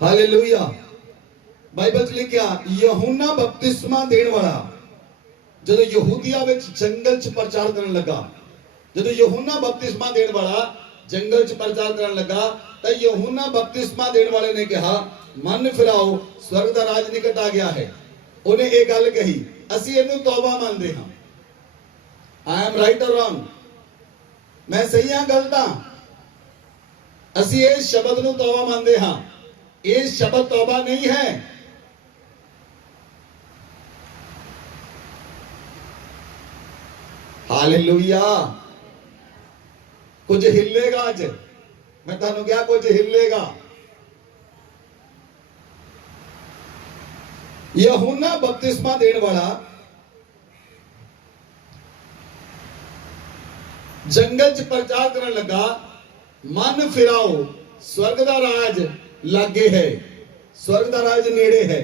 Hallelujah. Bible च लिखिया यूहन्ना बपतिस्मा देने वाला ਜਦੋਂ ਯਹੂਦੀਆ ਵਿੱਚ ਜੰਗਲ 'ਚ ਪ੍ਰਚਾਰ ਕਰਨ ਲੱਗਾ, ਜਦੋਂ यूहन्ना बपतिस्मा ਦੇਣ ਵਾਲਾ ਜੰਗਲ 'ਚ ਪ੍ਰਚਾਰ ਕਰਨ ਲੱਗਾ ਤਾਂ यूहन्ना बपतिस्मा ਦੇਣ ਵਾਲੇ ਨੇ ਕਿਹਾ ਮਨ ਫਿਰਾਓ ਸਵਰਗ ਦਾ ਰਾਜ ਨਿਕਟ ਆ ਗਿਆ ਹੈ। ਉਹਨੇ ਇਹ ਗੱਲ ਕਹੀ, ਅਸੀਂ ਇਹਨੂੰ ਤੌਬਾ ਮੰਨਦੇ ਹਾਂ। I am right or wrong? ਮੈਂ ਸਹੀ ਹਾਂ ਗਲਤ ਹਾਂ? ਅਸੀਂ ਇਸ ਸ਼ਬਦ ਨੂੰ ਤੌਬਾ ਮੰਨਦੇ ਹਾਂ। ਇਹ ਸ਼ਬਦ ਤੌਬਾ ਨਹੀਂ ਹੈ। हालेलुया। कुछ हिलेगा अज, मैं तुहानू क्या कुछ हिलेगा। यूहन्ना बपतिस्मा देने वाला जंगल च प्रचार करने लगा, मन फिराओ स्वर्ग दा राज लागे है, स्वर्ग दा राज नेड़े है।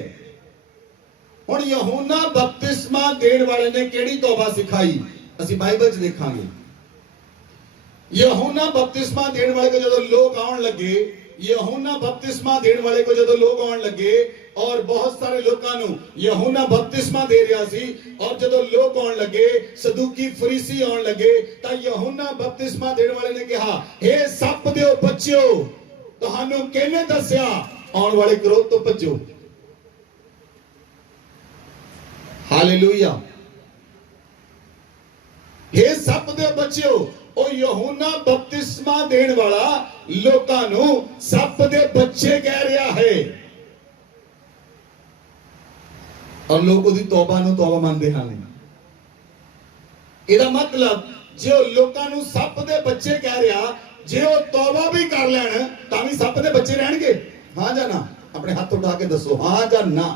हुण यूहन्ना बपतिस्मा देने वाले ने केड़ी तौबा सिखाई ਅਸੀਂ ਬਾਈਬਲ 'ਚ ਦੇਖਾਂਗੇ। यूहन्ना बपतिस्मा देने वाले को ਜਦੋਂ ਲੋਕ ਆਉਣ ਲੱਗੇ, यूहन्ना बपतिस्मा देने वाले को ਜਦੋਂ ਲੋਕ ਆਉਣ ਲੱਗੇ और बहुत सारे ਲੋਕਾਂ ਨੂੰ यूहन्ना बपतिस्मा ਦੇ ਰਿਹਾ ਸੀ और ਜਦੋਂ ਲੋਕ ਆਉਣ ਲੱਗੇ ਸਦੂਕੀ ਫਰੀਸੀ ਆਉਣ ਲੱਗੇ ਤਾਂ यूहन्ना बपतिस्मा ਦੇਣ ਵਾਲੇ ਨੇ ਕਿਹਾ, हे ਸੱਪ ਦਿਓ ਬੱਚਿਓ, ਤੁਹਾਨੂੰ ਕਿਹਨੇ ਦੱਸਿਆ ਆਉਣ ਵਾਲੇ ਕ੍ਰੋਧ ਤੋਂ ਭੱਜੋ। ਹਾਲੇਲੂਇਆ। हे सप दे बच्चों, ओ यूहन्ना बपतिस्मा देने वाला लोकां नू सप दे बच्चे कह रहा है और लोग उदी तौबा नू तौबा मानते हैं। इहदा मतलब जो लोकां नू सप दे बच्चे कह रहा, जे ओ तौबा भी कर लैण तां भी सप दे बच्चे रहणगे। हां जां ना? अपने हाथ उठा के दसो हां जां ना।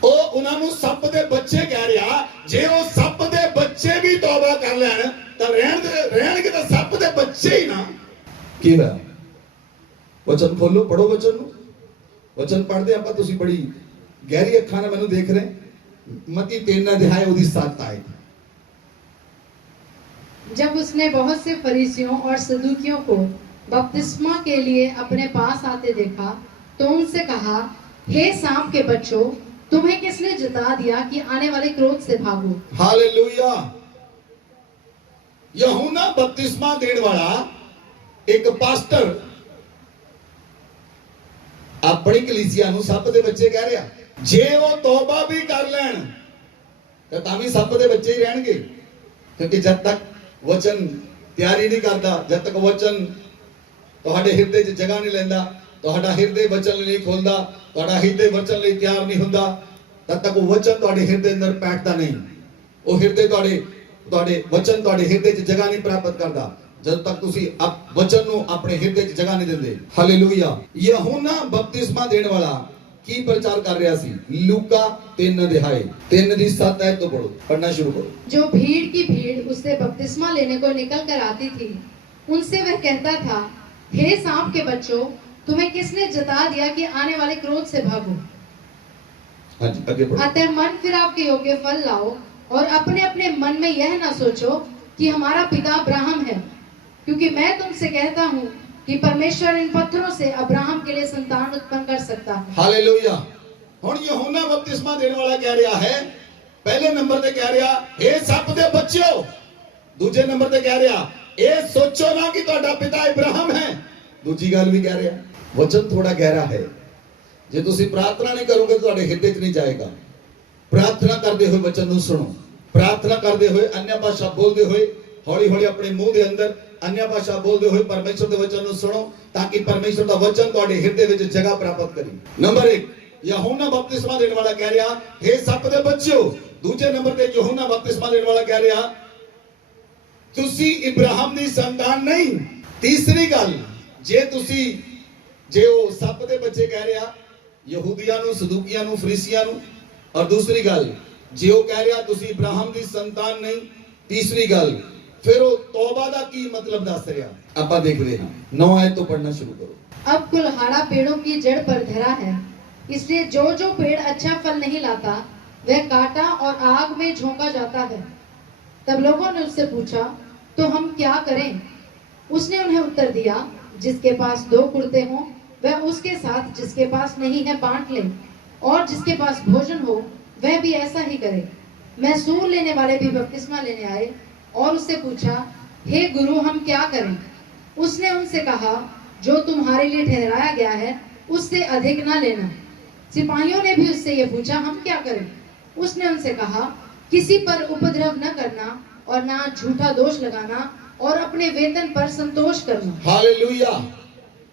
ओ उन्हां नू सप दे बच्चे कह रहा, जे ओ सप दे बच्चे भी तौबा कर लैण तां रहणगे तां सप दे बच्चे ही ना। की है वचन खोलो, पढ़ो वचन नू। वचन पढ़दे आपां तुसीं बड़ी गहरी अखां नाल मैनूं देख रहे। मत्ती 3 अध्याय ओदी 7 आयत। जब उसने बहुत से फरीसियों और सदूकियों को बपतिस्मा के लिए अपने पास आते देखा तो उनसे कहा, हे सांप के बच्चों, तुम्हें किसने जता दिया कि आने वाले क्रोध से भागो। हालेलुया। यूहन्ना बपतिस्मा देने वाला एक पास्टर अपनी कलीसिया नू सप दे बच्चे कह रहा, जे वो तौबा भी कर लैण तो तां भी सप दे बच्चे ही रहणगे। क्योंकि जब तक वचन तैयारी नहीं करता, जब तक वचन तुहाडे हिरदे च जगह नहीं लैंदा, तुहाडा हिरदे वचन नहीं खोलदा, तुहाडा हिरदे वचन लई तैयार नहीं हुंदा, तब तक वो वचन तुहाडे हिरदे अंदर बैठदा नहीं। वो हिरदे तुहाडे वचन तुहाडे हिरदे च जगह नहीं प्राप्त करदा जब तक तुसी वचन नू अपने हिरदे च जगह नहीं दिंदे। हालेलुया। यूहन्ना बपतिस्मा देने वाला की प्रचार कर रहा सी? लूका 3 अध्याय 3 दी 7 आयत तो पढ़ो, पढ़ना शुरू करो। जो भीड़ की भीड़ उससे बपतिस्मा लेने को निकल कर आती थी, उनसे वह कहता था, हे सांप के बच्चों, तुम्हें किसने जता दिया कि आने वाले क्रोध से भागो। हाँ जी, आगे बढ़ो। अतः मन फिराव के योग्य फल लाओ और अपने अपने मन में यह ना सोचो कि हमारा पिता अब्राहम है, क्योंकि मैं तुमसे कहता हूँ कि परमेश्वर इन पत्थरों से अब्राहम के लिए संतान उत्पन्न कर सकता है। हालेलुया। हुण यूहन्ना बपतिस्मा देने वाला कह रहा है, पहले नंबर पे कह रहा, हे सप दे बच्चों। दूजे नंबर पे कह रहा, ए सोचो ना कि तुहाडा पिता अब्राहम है। दूजी गल भी कह रहा। वचन थोड़ा गहरा है। जे तुसी प्रार्थना नहीं करोगे तो तुहाडे हिरदे च नहीं जाएगा। प्रार्थना करते हुए वचन नू सुनो। प्रार्थना करते हुए अन्य भाषा बोलते हुए हौली हौली अपने मुंह के अंदर अन्य भाषा बोलते हुए परमेश्वर के वचन नू सुनो, ताकि परमेश्वर का वचन तुहाडे हिरदे विच जगह प्राप्त करे। नंबर 1 यूहन्ना बपतिस्मा देने वाला कह रहा, हे सप दे बच्चों। दूजे नंबर पे यूहन्ना बपतिस्मा देने वाला कह रहा, तुसी इब्राहिम दी संतान नहीं। तीसरी गल, जे वो सप दे बच्चे कह रहा यहूदियां नू, सदूकियां नू, फरीसियां नू, और दूसरी गल जे वो कह रहा तुसी इब्राहिम दी संतान नहीं। तीसरी गल फिर वो तौबा दा की मतलब दस रहा। आपां देखदे हां। 9 आयत तो पढ़ना शुरू करो। अब कुल्हाड़ा पेड़ों की जड़ पर धरा है, इसलिए जो जो पेड़ अच्छा फल नहीं लाता वह काटा और आग में झोंका जाता है। तब लोगों ने उससे पूछा, तो हम क्या करें? उसने उन्हें उत्तर दिया, जिसके पास 2 कुर्ते हों वह उसके साथ जिसके पास नहीं है बांट ले, और जिसके पास भोजन हो वह भी ऐसा ही करे। मैसूर लेने वाले भी बपतिस्मा लेने आए और उससे पूछा, हे गुरु, हम क्या करें? उसने उनसे कहा, जो तुम्हारे लिए ठहराया गया है उससे अधिक ना लेना। सिपाहियों ने भी उससे यह पूछा, हम क्या करें? उसने उनसे कहा, किसी पर उपद्रव न करना और ना झूठा दोष लगाना और अपने वेतन पर संतोष करना। Hallelujah.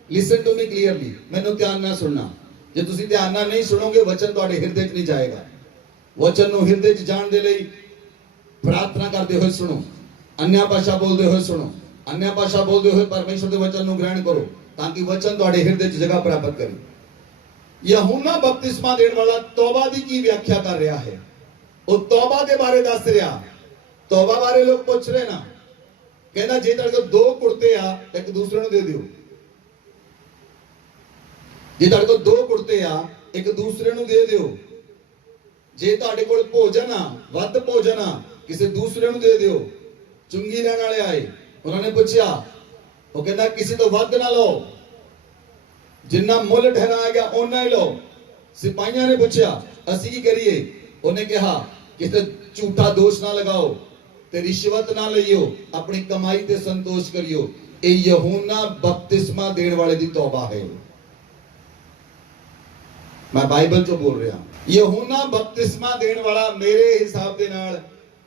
Listen to me clearly. मैंने ध्यान ना सुनना। ਜੇ ਤੁਸੀਂ ਧਿਆਨ ਨਾਲ ਨਹੀਂ ਸੁਣੋਗੇ ਵਚਨ ਤੁਹਾਡੇ ਹਿਰਦੇ 'ਚ ਨਹੀਂ ਜਾਏਗਾ। ਵਚਨ ਨੂੰ ਹਿਰਦੇ 'ਚ ਜਾਣ ਦੇ ਲਈ ਪ੍ਰਾਰਥਨਾ ਕਰਦੇ ਹੋਏ ਸੁਣੋ, अन्य ਭਾਸ਼ਾ ਬੋਲਦੇ ਹੋਏ ਸੁਣੋ, अन्य ਭਾਸ਼ਾ ਬੋਲਦੇ ਹੋਏ ਪਰਮੇਸ਼ਰ ਦੇ ਵਚਨ ਨੂੰ ਗ੍ਰਹਿਣ ਕਰੋ ਤਾਂ ਕਿ ਵਚਨ ਤੁਹਾਡੇ ਹਿਰਦੇ 'ਚ ਜਗ੍ਹਾ ਪ੍ਰਾਪਤ ਕਰੇ। ਯਹੂਨਾ ਬਪਤਿਸਮਾ ਦੇਣ ਵਾਲਾ ਤੌਬਾ ਦੀ ਕੀ ਵਿਆਖਿਆ ਕਰ ਰਿਹਾ ਹੈ? ਉਹ ਤੌਬਾ ਦੇ ਬਾਰੇ ਦੱਸ ਰਿਹਾ। ਤੌਬਾ ਬਾਰੇ ਲੋਕ ਪੁੱਛ ਰਹੇ ਨਾ, ਕਹਿੰਦਾ ਜੇ ਤੁਹਾਡੇ ਕੋਲ 2 ਕੁੜਤੇ ਆ ਇੱਕ ਦੂਸਰੇ ਨੂੰ ਦੇ ਦਿਓ। ਜੇ ਤੁਹਾਡੇ ਕੋਲ 2 ਕੁੜਤੇ ਆ ਇੱਕ ਦੂਸਰੇ ਨੂੰ ਦੇ ਦਿਓ। ਜੇ ਤੁਹਾਡੇ ਕੋਲ ਭੋਜਨ ਆ, ਵੱਧ ਭੋਜਨ ਆ, ਕਿਸੇ ਦੂਸਰੇ ਨੂੰ ਦੇ ਦਿਓ। ਚੁੰਗੀ ਲੈਣ ਵਾਲੇ ਆਏ, ਉਹਨਾਂ ਨੇ ਪੁੱਛਿਆ, ਉਹ ਕਹਿੰਦਾ ਕਿਸੇ ਤੋਂ ਵੱਧ ਨਾ ਲਓ, ਜਿੰਨਾ ਮੁੱਲ ਠਹਿਰਾਇਆ ਗਿਆ ਓਨਾ ਹੀ ਲਓ। ਸਿਪਾਹੀਆਂ ਨੇ ਪੁੱਛਿਆ, ਅਸੀਂ ਕੀ ਕਰੀਏ? ਉਹਨੇ ਕਿਹਾ, ਕਿਸੇ ਝੂਠਾ ਦੋਸ਼ ਨਾ ਲਗਾਓ ਤੇ ਰਿਸ਼ਵਤ ਨਾ ਲਈਓ, ਆਪਣੀ ਕਮਾਈ ਤੇ ਸੰਤੋਸ਼ ਕਰਿਓ। ਇਹ ਯਹੂਨਾ ਬਪਤਿਸਮਾ ਦੇਣ ਵਾਲੇ ਦੀ ਤੌਬਾ ਹੈ। मैं बाइबल चो बोल रहा। यहूना बपतिस्मा देने वाला मेरे हिसाब के नाल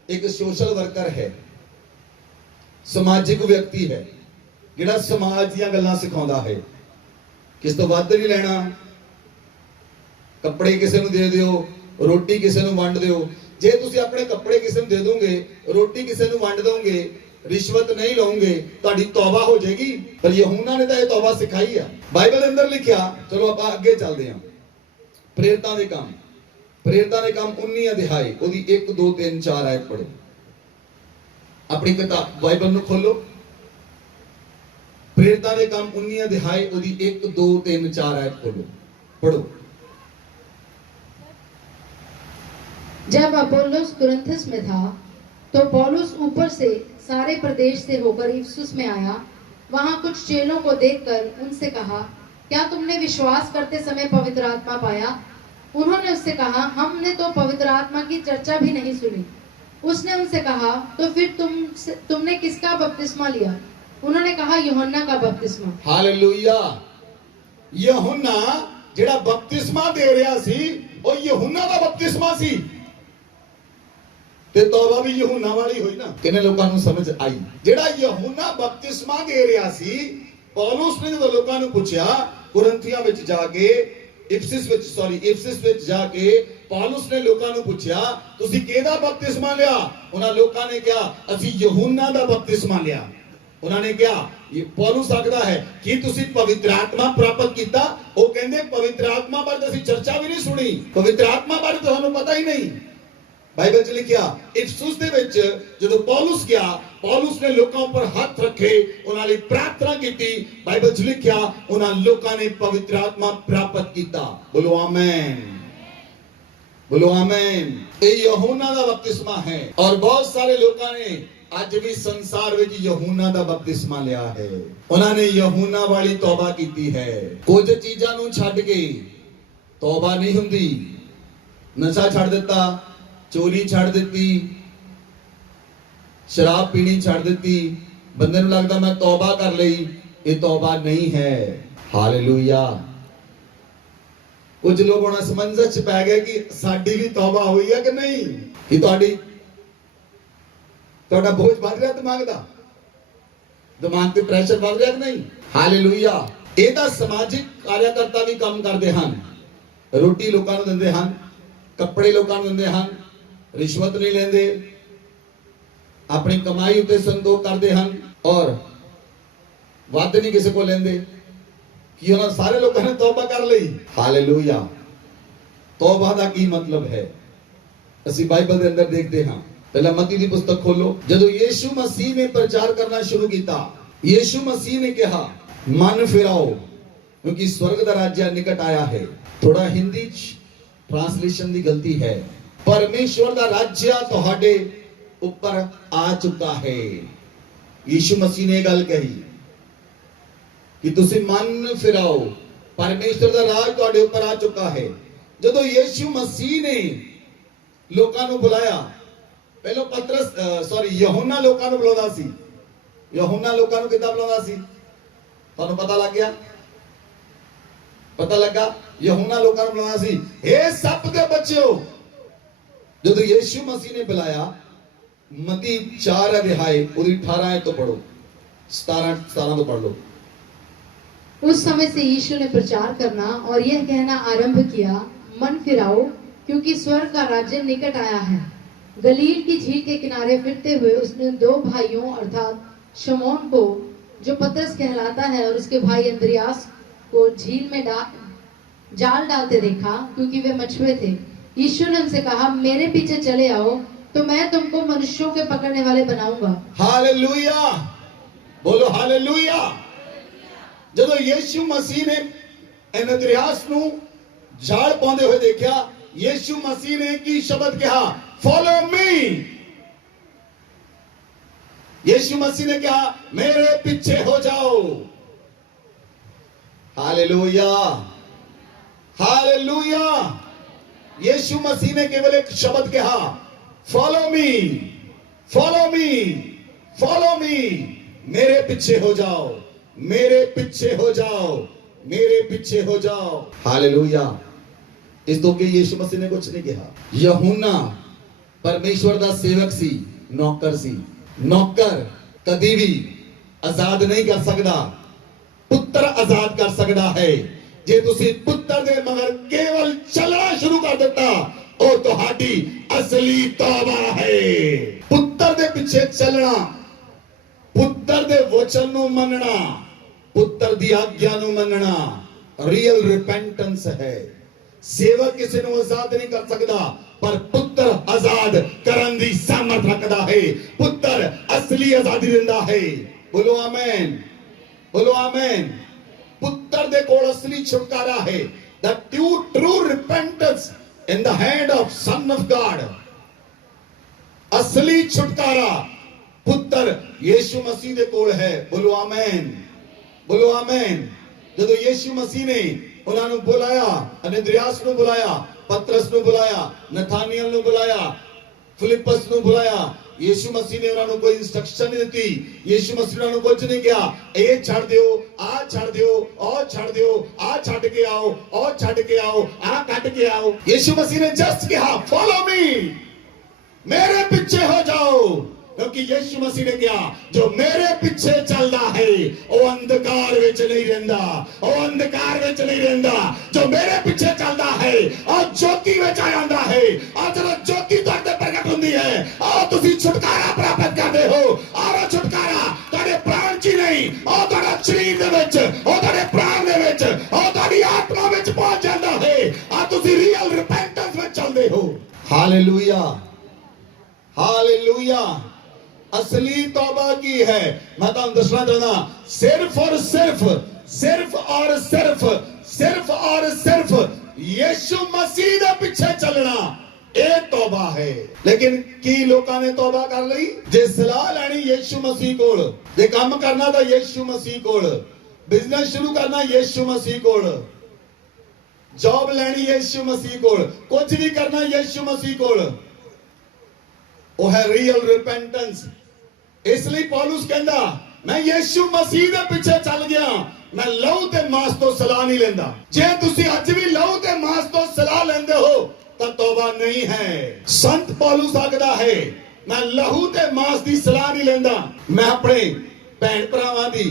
एक सोशल वर्कर है, समाजिक व्यक्ति है, जिहड़ा समाज दी गल्लां सिखाउंदा है। किस तो वध नहीं लेना, कपड़े किसी नूं दे दिओ, रोटी किसी नूं वंड दिओ। जे तुसीं अपने कपड़े किसी नूं दे दोगे, रोटी किसी नूं वंड दोगे, रिश्वत नहीं लोगे, तुहाडी तौबा हो जाएगी। पर यहूना ने तो यह तौबा सिखाई है, बाइबल के अंदर लिखिया। चलो आपां अगे चलदे हां। प्रेरितां दे काम 19 अध्याय ओदी 1 2 3 4 आयत पढ़ो। अपनी किताब बाइबल नु खोलो। प्रेरितां दे काम 19 अध्याय ओदी 1 2 3 4 आयत खोलो, पढ़ो। जब अपोलोस कुरिन्थस में था तो पौलुस ऊपर से सारे प्रदेश से होकर इफिसुस में आया। वहां कुछ चेलों को देखकर उनसे कहा, क्या तुमने विश्वास करते समय पवित्र आत्मा पाया? उन्होंने उससे कहा, हमने तो पवित्र आत्मा की चर्चा भी नहीं सुनी। उसने उनसे कहा, तो फिर तुमने किसका बपतिस्मा लिया? उन्होंने कहा, यूहन्ना का बपतिस्मा। हालेलुया। यूहन्ना जेड़ा बपतिस्मा दे रहा सी, ओ यूहन्ना दा बपतिस्मा सी। ते तौबा भी यूहन्ना वाली होई ना। किने लोकां नूं समझ आई? जेड़ा यूहन्ना बपतिस्मा दे रहा सी, पौलुस ने जब लोकां नूं पुछया कुरिन्थिया विच जाके, इफिसुस विच जाके पौलुस ने लोकां नूं पुछया, तुसीं किहदा बपतिस्मा लिया? उन्हां लोकां ने कहा, असीं यूहन्ना दा बपतिस्मा लिया। उन्हां ने कहा, ये पौलुस आखदा है कि तुसीं पवित्र आत्मा प्राप्त कीता? वो कहंदे पवित्र आत्मा बारे असीं चर्चा भी नहीं सुनी, पवित्र आत्मा बारे तो सानूं पता ही नहीं। बाइबल च लिखिया इफिसुस दे विच जदों पौलुस गया, पौलुस ने लोकां उपर हाथ रखे, उन्हां लई प्रार्थना कीती। बाइबल च लिखिया उन्हां लोकां ने पवित्र आत्मा प्राप्त कीता। बोलो आमीन, बोलो आमीन। ये यूहन्ना दा बपतिस्मा है। और बहुत सारे लोकां ने आज भी संसार विच यूहन्ना दा बपतिस्मा लिया है। उन्हां ने यूहन्ना वाली तौबा कीती है। कुछ चीजां नूं छड्ड के तौबा नहीं हुंदी। नशा छड्ड दिता, चोरी छड़ दी, शराब पीनी छड़ दी, बंदे नूं लगदा मैं तौबा कर लई, ये तौबा नहीं है। हालेलुया। कुछ लोग हुण समंजस च पै गए कि साडी भी तौबा हुई है कि नहीं, कि तुहाडा बोझ वध रहा दिमाग दा, दिमाग ते प्रेशर वध रहा कि नहीं। हालेलुया। ये तां समाजिक कार्यकर्ता भी काम करते हैं, रोटी लोकां नूं दिंदे हैं, कपड़े लोकां नूं दिंदे हैं, रिश्वत नहीं लेंदे, अपनी कमाई उत्ते संतोष करते हैं और वध नहीं किसी को लेंदे। कि उन्होंने सारे लोगों ने तौबा कर ली। हालेलुया। तौबा का की मतलब है? असी बाइबल के अंदर देखते हैं। पहला मत्ती की पुस्तक खोलो। जदों यीशु मसीह ने प्रचार करना शुरू किया, यीशु मसीह ने कहा मन फिराओ क्योंकि स्वर्ग का राज्य निकट आया है। थोड़ा हिंदी ट्रांसलेशन की गलती है। परमेश्वर का राज्य तुहाडे ऊपर आ चुका है। यीशु मसीह ने गल कही कि तुसी मन फिराओ ਪਰਮੇਸ਼ਰ ਦਾ ਰਾਜ ਤੁਹਾਡੇ ਉੱਪਰ ਆ ਚੁੱਕਾ ਹੈ। ਜਦੋਂ ਯੀਸ਼ੂ ਮਸੀਹ ਨੇ ਲੋਕਾਂ ਨੂੰ ਬੁਲਾਇਆ, ਪਹਿਲਾਂ ਯਹੋਨਾ ਲੋਕਾਂ ਨੂੰ ਬੁਲਾਉਂਦਾ ਸੀ। ਯਹੋਨਾ ਲੋਕਾਂ ਨੂੰ ਕਿੱਦਾਂ ਬੁਲਾਉਂਦਾ ਸੀ? ਤੁਹਾਨੂੰ ਪਤਾ ਲੱਗ ਗਿਆ? ਪਤਾ ਲੱਗਾ? ਯਹੋਨਾ ਲੋਕਾਂ ਨੂੰ ਬੁਲਾਉਂਦਾ ਸੀ, ਇਹ ਸੱਪ ਦੇ ਬੱਚਿਓ। ਜਦੋਂ ਯੀਸ਼ੂ ਮਸੀਹ ਨੇ ਬੁਲਾਇਆ, ਮਤੀ 4 ਅਧਿਆਏ ਉਹਦੀ 18 ਤੋਂ ਪੜੋ, 17 ਤੋਂ पढ़ लो। उस समय से यीशु ने प्रचार करना और यह कहना आरंभ किया, मन फिराओ क्योंकि स्वर्ग का राज्य निकट आया है। गलील की झील के किनारे फिरते हुए उसने 2 भाइयों अर्थात शमौन को, जो पतरस कहलाता है, और उसके भाई अंद्रियास को झील में जाल डालते देखा क्योंकि वे मछुए थे। यीशु ने उनसे कहा, मेरे पीछे चले आओ तो मैं तुमको मनुष्यों के पकड़ने वाले बनाऊंगा। हालेलुया, बोलो हालेलुया। ਜਦੋਂ ਯੀਸ਼ੂ ਮਸੀਹ ਨੇ ਅੰਦਰਿਆਸ ਨੂੰ ਝਾੜ ਪਾਉਂਦੇ ਹੋਏ ਦੇਖਿਆ, ਯੀਸ਼ੂ ਮਸੀਹ ਨੇ ਕੀ ਸ਼ਬਦ ਕਿਹਾ? Follow me. ਯੀਸ਼ੂ ਮਸੀਹ ਨੇ ਕਿਹਾ, ਮੇਰੇ ਪਿੱਛੇ ਹੋ ਜਾਓ। ਹਾਲੇਲੂया, ਹਾਲੇਲੂया। ਯੀਸ਼ੂ ਮਸੀਹ ਨੇ ਕੇਵਲ ਇੱਕ ਸ਼ਬਦ ਕਿਹਾ, follow me, follow me, follow me. मेरे पीछे हो जाओ, मेरे पीछे हो जाओ, मेरे पीछे हो जाओ। हालेलुया। इस तो कि यीशु मसीह ने कुछ नहीं कहा। यूहन्ना परमेश्वर दा सेवक सी, नौकर सी। नौकर कदी भी आजाद नहीं कर सकता, पुत्र आजाद कर सकता है। जे तुसी पुत्र दे मगर केवल चलना शुरू कर देता, ओ तुहाडी असली तौबा है। पुत्र दे पीछे चलना, पुत्र दे वचन ਨੂੰ ਮੰਨਣਾ, ਪੁੱਤਰ ਦੀ ਆਗਿਆ ਨੂੰ ਮੰਨਣਾ ਰੀਅਲ ਰਿਪੈਂਟੈਂਸ ਹੈ। ਸੇਵਕ ਕਿਸੇ ਨੂੰ ਆਜ਼ਾਦ ਨਹੀਂ ਕਰ ਸਕਦਾ, ਪਰ ਪੁੱਤਰ ਆਜ਼ਾਦ ਕਰਨ ਦੀ ਸਮਰੱਥ ਰੱਖਦਾ ਹੈ। ਪੁੱਤਰ ਅਸਲੀ ਆਜ਼ਾਦੀ ਦਿੰਦਾ ਹੈ। ਬੋਲੋ ਆਮੇਨ, ਬੋਲੋ ਆਮੇਨ। ਪੁੱਤਰ ਦੇ ਕੋਲ ਅਸਲੀ ਛੁਟਕਾਰਾ ਹੈ। The true repentance in the hand of Son of God। ਅਸਲੀ ਛੁਟਕਾਰਾ पुत्र यीशु मसीह दे कोल है। बोलो आमेन, बोलो आमेन। ਜਦੋਂ ਯੀਸ਼ੂ ਮਸੀਹ ਨੇ ਉਹਨਾਂ ਨੂੰ ਬੁਲਾਇਆ, ਅੰਦਰਿਆਸ ਨੂੰ ਬੁਲਾਇਆ, ਪਤਰਸ ਨੂੰ ਬੁਲਾਇਆ, ਨਥਾਨੀਅਲ ਨੂੰ ਬੁਲਾਇਆ, ਫਿਲਿਪਸ ਨੂੰ ਬੁਲਾਇਆ, ਯੀਸ਼ੂ ਮਸੀਹ ਨੇ ਉਹਨਾਂ ਨੂੰ ਕੋਈ ਇਨਸਟਰਕਸ਼ਨ ਨਹੀਂ ਦਿੱਤੀ। ਯੀਸ਼ੂ ਮਸੀਹ ਨੇ ਕੁਝ ਨਹੀਂ ਕਿਹਾ, ਇਹ ਛੱਡ ਦਿਓ, ਆਹ ਛੱਡ ਦਿਓ, ਉਹ ਛੱਡ ਦਿਓ, ਆਹ ਛੱਡ ਕੇ ਆਓ, ਉਹ ਛੱਡ ਕੇ ਆਓ, ਆਹ ਕੱਟ ਕੇ ਆਓ। ਯੀਸ਼ੂ ਮਸੀਹ ਨੇ ਜਸਟ ਕਿਹਾ, ਫੋਲੋ ਮੀ, मेरे पीछे हो जाओ। क्योंकि यीशु मसीह ने कहा, जो मेरे पीछे चलता है वो अंधकार विच नहीं रहंदा, वो अंधकार विच नहीं रहंदा। जो मेरे पीछे चलता है और ज्योति विच आ जांदा है। और जब ज्योति तुहाडे प्रगट हुंदी है, और तुसी छुटकारा प्राप्त करदे हो। और छुटकारा तुहाडे प्राण च नहीं, और तुहाडा शरीर दे विच, और तुहाडे प्राण दे विच, और तुहाडी आत्मा विच पहुंच जांदा है। और तुसी रियल रिपेंटेंस विच चलदे हो। Hallelujah, hallelujah. असली तौबा की है? मैं तो दसना चाहना, सिर्फ और सिर्फ, सिर्फ और सिर्फ, सिर्फ और सिर्फ यीशु मसीह दे पीछे चलना, ये तौबा है। लेकिन की लोगों ने तौबा कर ली? जे सलाह लैनी यीशु मसीह कोल, जे काम करना तो यीशु मसीह कोल, बिजनेस शुरू करना यीशु मसीह कोल, जॉब लैनी यीशु मसीह कोल, कुछ भी करना यीशु मसीह कोल, वो है रियल रिपेंटेंस। इसलिए पौलुस कहंदा, मैं यीशु मसीह दे पीछे चल गया, मैं लहू ते मांस तो सलाह नहीं लेंदा। जे तुसी अज भी लहू ते मांस तो सलाह लेंदे हो तो तौबा नहीं है। संत पौलुस आखदा है, मैं लहू ते मांस दी सलाह नहीं लेंदा, मैं अपने भैन भरावां दी,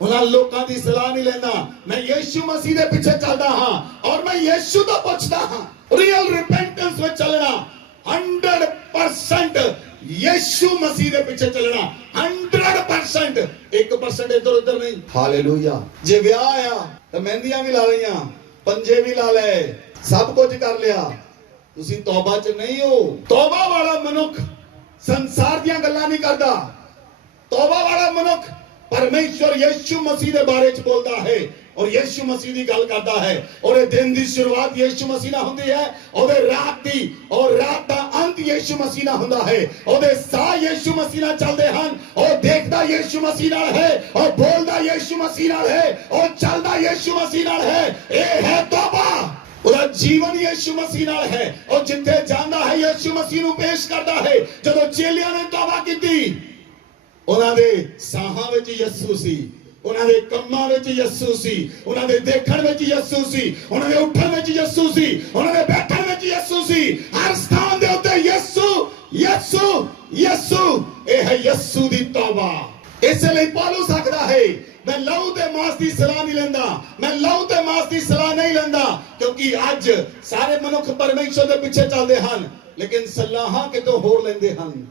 उन्हां लोकां दी सलाह नहीं लेंदा। मैं यीशु मसीह दे पीछे चलदा हां और मैं यीशु तो पुछदा हां। रियल रिपेंटेंस में चलना 100% यीशु मसीह के पीछे चलना 100%, 1% इधर उधर नहीं। हालेलुया। जे ब्याह आया तो मेहंदियां भी ला लिया, पंजे भी ला ले, सब कुछ कर लिया, तुसी तौबा च नहीं हो। तौबा वाला मनुख संसार दियां गल्लां नहीं करदा। तौबा वाला मनुख परमेश्वर यीशु मसीह के बारे च बोलता है। ਔਰ ਯਿਸੂ ਮਸੀਹ ਦੀ ਗੱਲ ਕਰਦਾ ਹੈ। ਔਰ ਇਹ ਦਿਨ ਦੀ ਸ਼ੁਰੂਆਤ ਯਿਸੂ ਮਸੀਹ ਨਾਲ ਹੁੰਦੀ ਹੈ, ਉਹਦੇ ਰਾਤ ਦੀ ਔਰ ਰਾਤ ਦਾ ਅੰਤ ਯਿਸੂ ਮਸੀਹ ਨਾਲ ਹੁੰਦਾ ਹੈ। ਉਹਦੇ ਸਾਹ ਯਿਸੂ ਮਸੀਹ ਨਾਲ ਚੱਲਦੇ ਹਨ। ਉਹ ਦੇਖਦਾ ਯਿਸੂ ਮਸੀਹ ਨਾਲ ਹੈ, ਉਹ ਬੋਲਦਾ ਯਿਸੂ ਮਸੀਹ ਨਾਲ ਹੈ, ਉਹ ਚੱਲਦਾ ਯਿਸੂ ਮਸੀਹ ਨਾਲ ਹੈ। ਇਹ ਹੈ ਤੌਬਾ। ਉਹਦਾ ਜੀਵਨ ਯਿਸੂ ਮਸੀਹ ਨਾਲ ਹੈ। ਉਹ ਜਿੱਥੇ ਜਾਂਦਾ ਹੈ ਯਿਸੂ ਮਸੀਹ ਨੂੰ ਪੇਸ਼ ਕਰਦਾ ਹੈ। ਜਦੋਂ ਚੇਲਿਆਂ ਨੇ ਤੌਬਾ ਕੀਤੀ, ਉਹਨਾਂ ਦੇ ਸਾਹਾਂ ਵਿੱਚ ਯਿਸੂ ਸੀ, ਉਹਨਾਂ ਦੇ ਕੰਮਾਂ ਵਿੱਚ ਯਿਸੂ ਸੀ, ਉਹਨਾਂ ਦੇ ਦੇਖਣ ਵਿੱਚ ਯਿਸੂ ਸੀ, ਉਹਨਾਂ ਦੇ ਉੱਠਣ ਵਿੱਚ ਯਿਸੂ ਸੀ, ਉਹਨਾਂ ਦੇ ਬੈਠਣ ਵਿੱਚ ਯਿਸੂ ਸੀ। ਹਰ ਸਥਾਨ ਦੇ ਉੱਤੇ ਯਿਸੂ ਯਿਸੂ ਯਿਸੂ। ਇਹ ਹੈ ਯਿਸੂ ਦੀ ਤੌਬਾ। ਇਸ ਲਈ ਪੌਲੁਸ ਆਖਦਾ ਹੈ, ਮੈਂ ਲਹੂ ਤੇ ਮਾਸ ਦੀ ਸਲਾਹ ਨਹੀਂ ਲੈਂਦਾ, ਮੈਂ ਲਹੂ ਤੇ ਮਾਸ ਦੀ ਸਲਾਹ ਨਹੀਂ ਲੈਂਦਾ, ਕਿਉਂਕਿ ਅੱਜ ਸਾਰੇ ਮਨੁੱਖ ਪਰਮੇਸ਼ਰ ਦੇ ਪਿੱਛੇ ਚੱਲਦੇ ਹਨ, ਲੇਕਿਨ ਸਲਾਹਾਂ ਕਿਤੋਂ ਹੋਰ ਲੈਂਦੇ ਹਨ।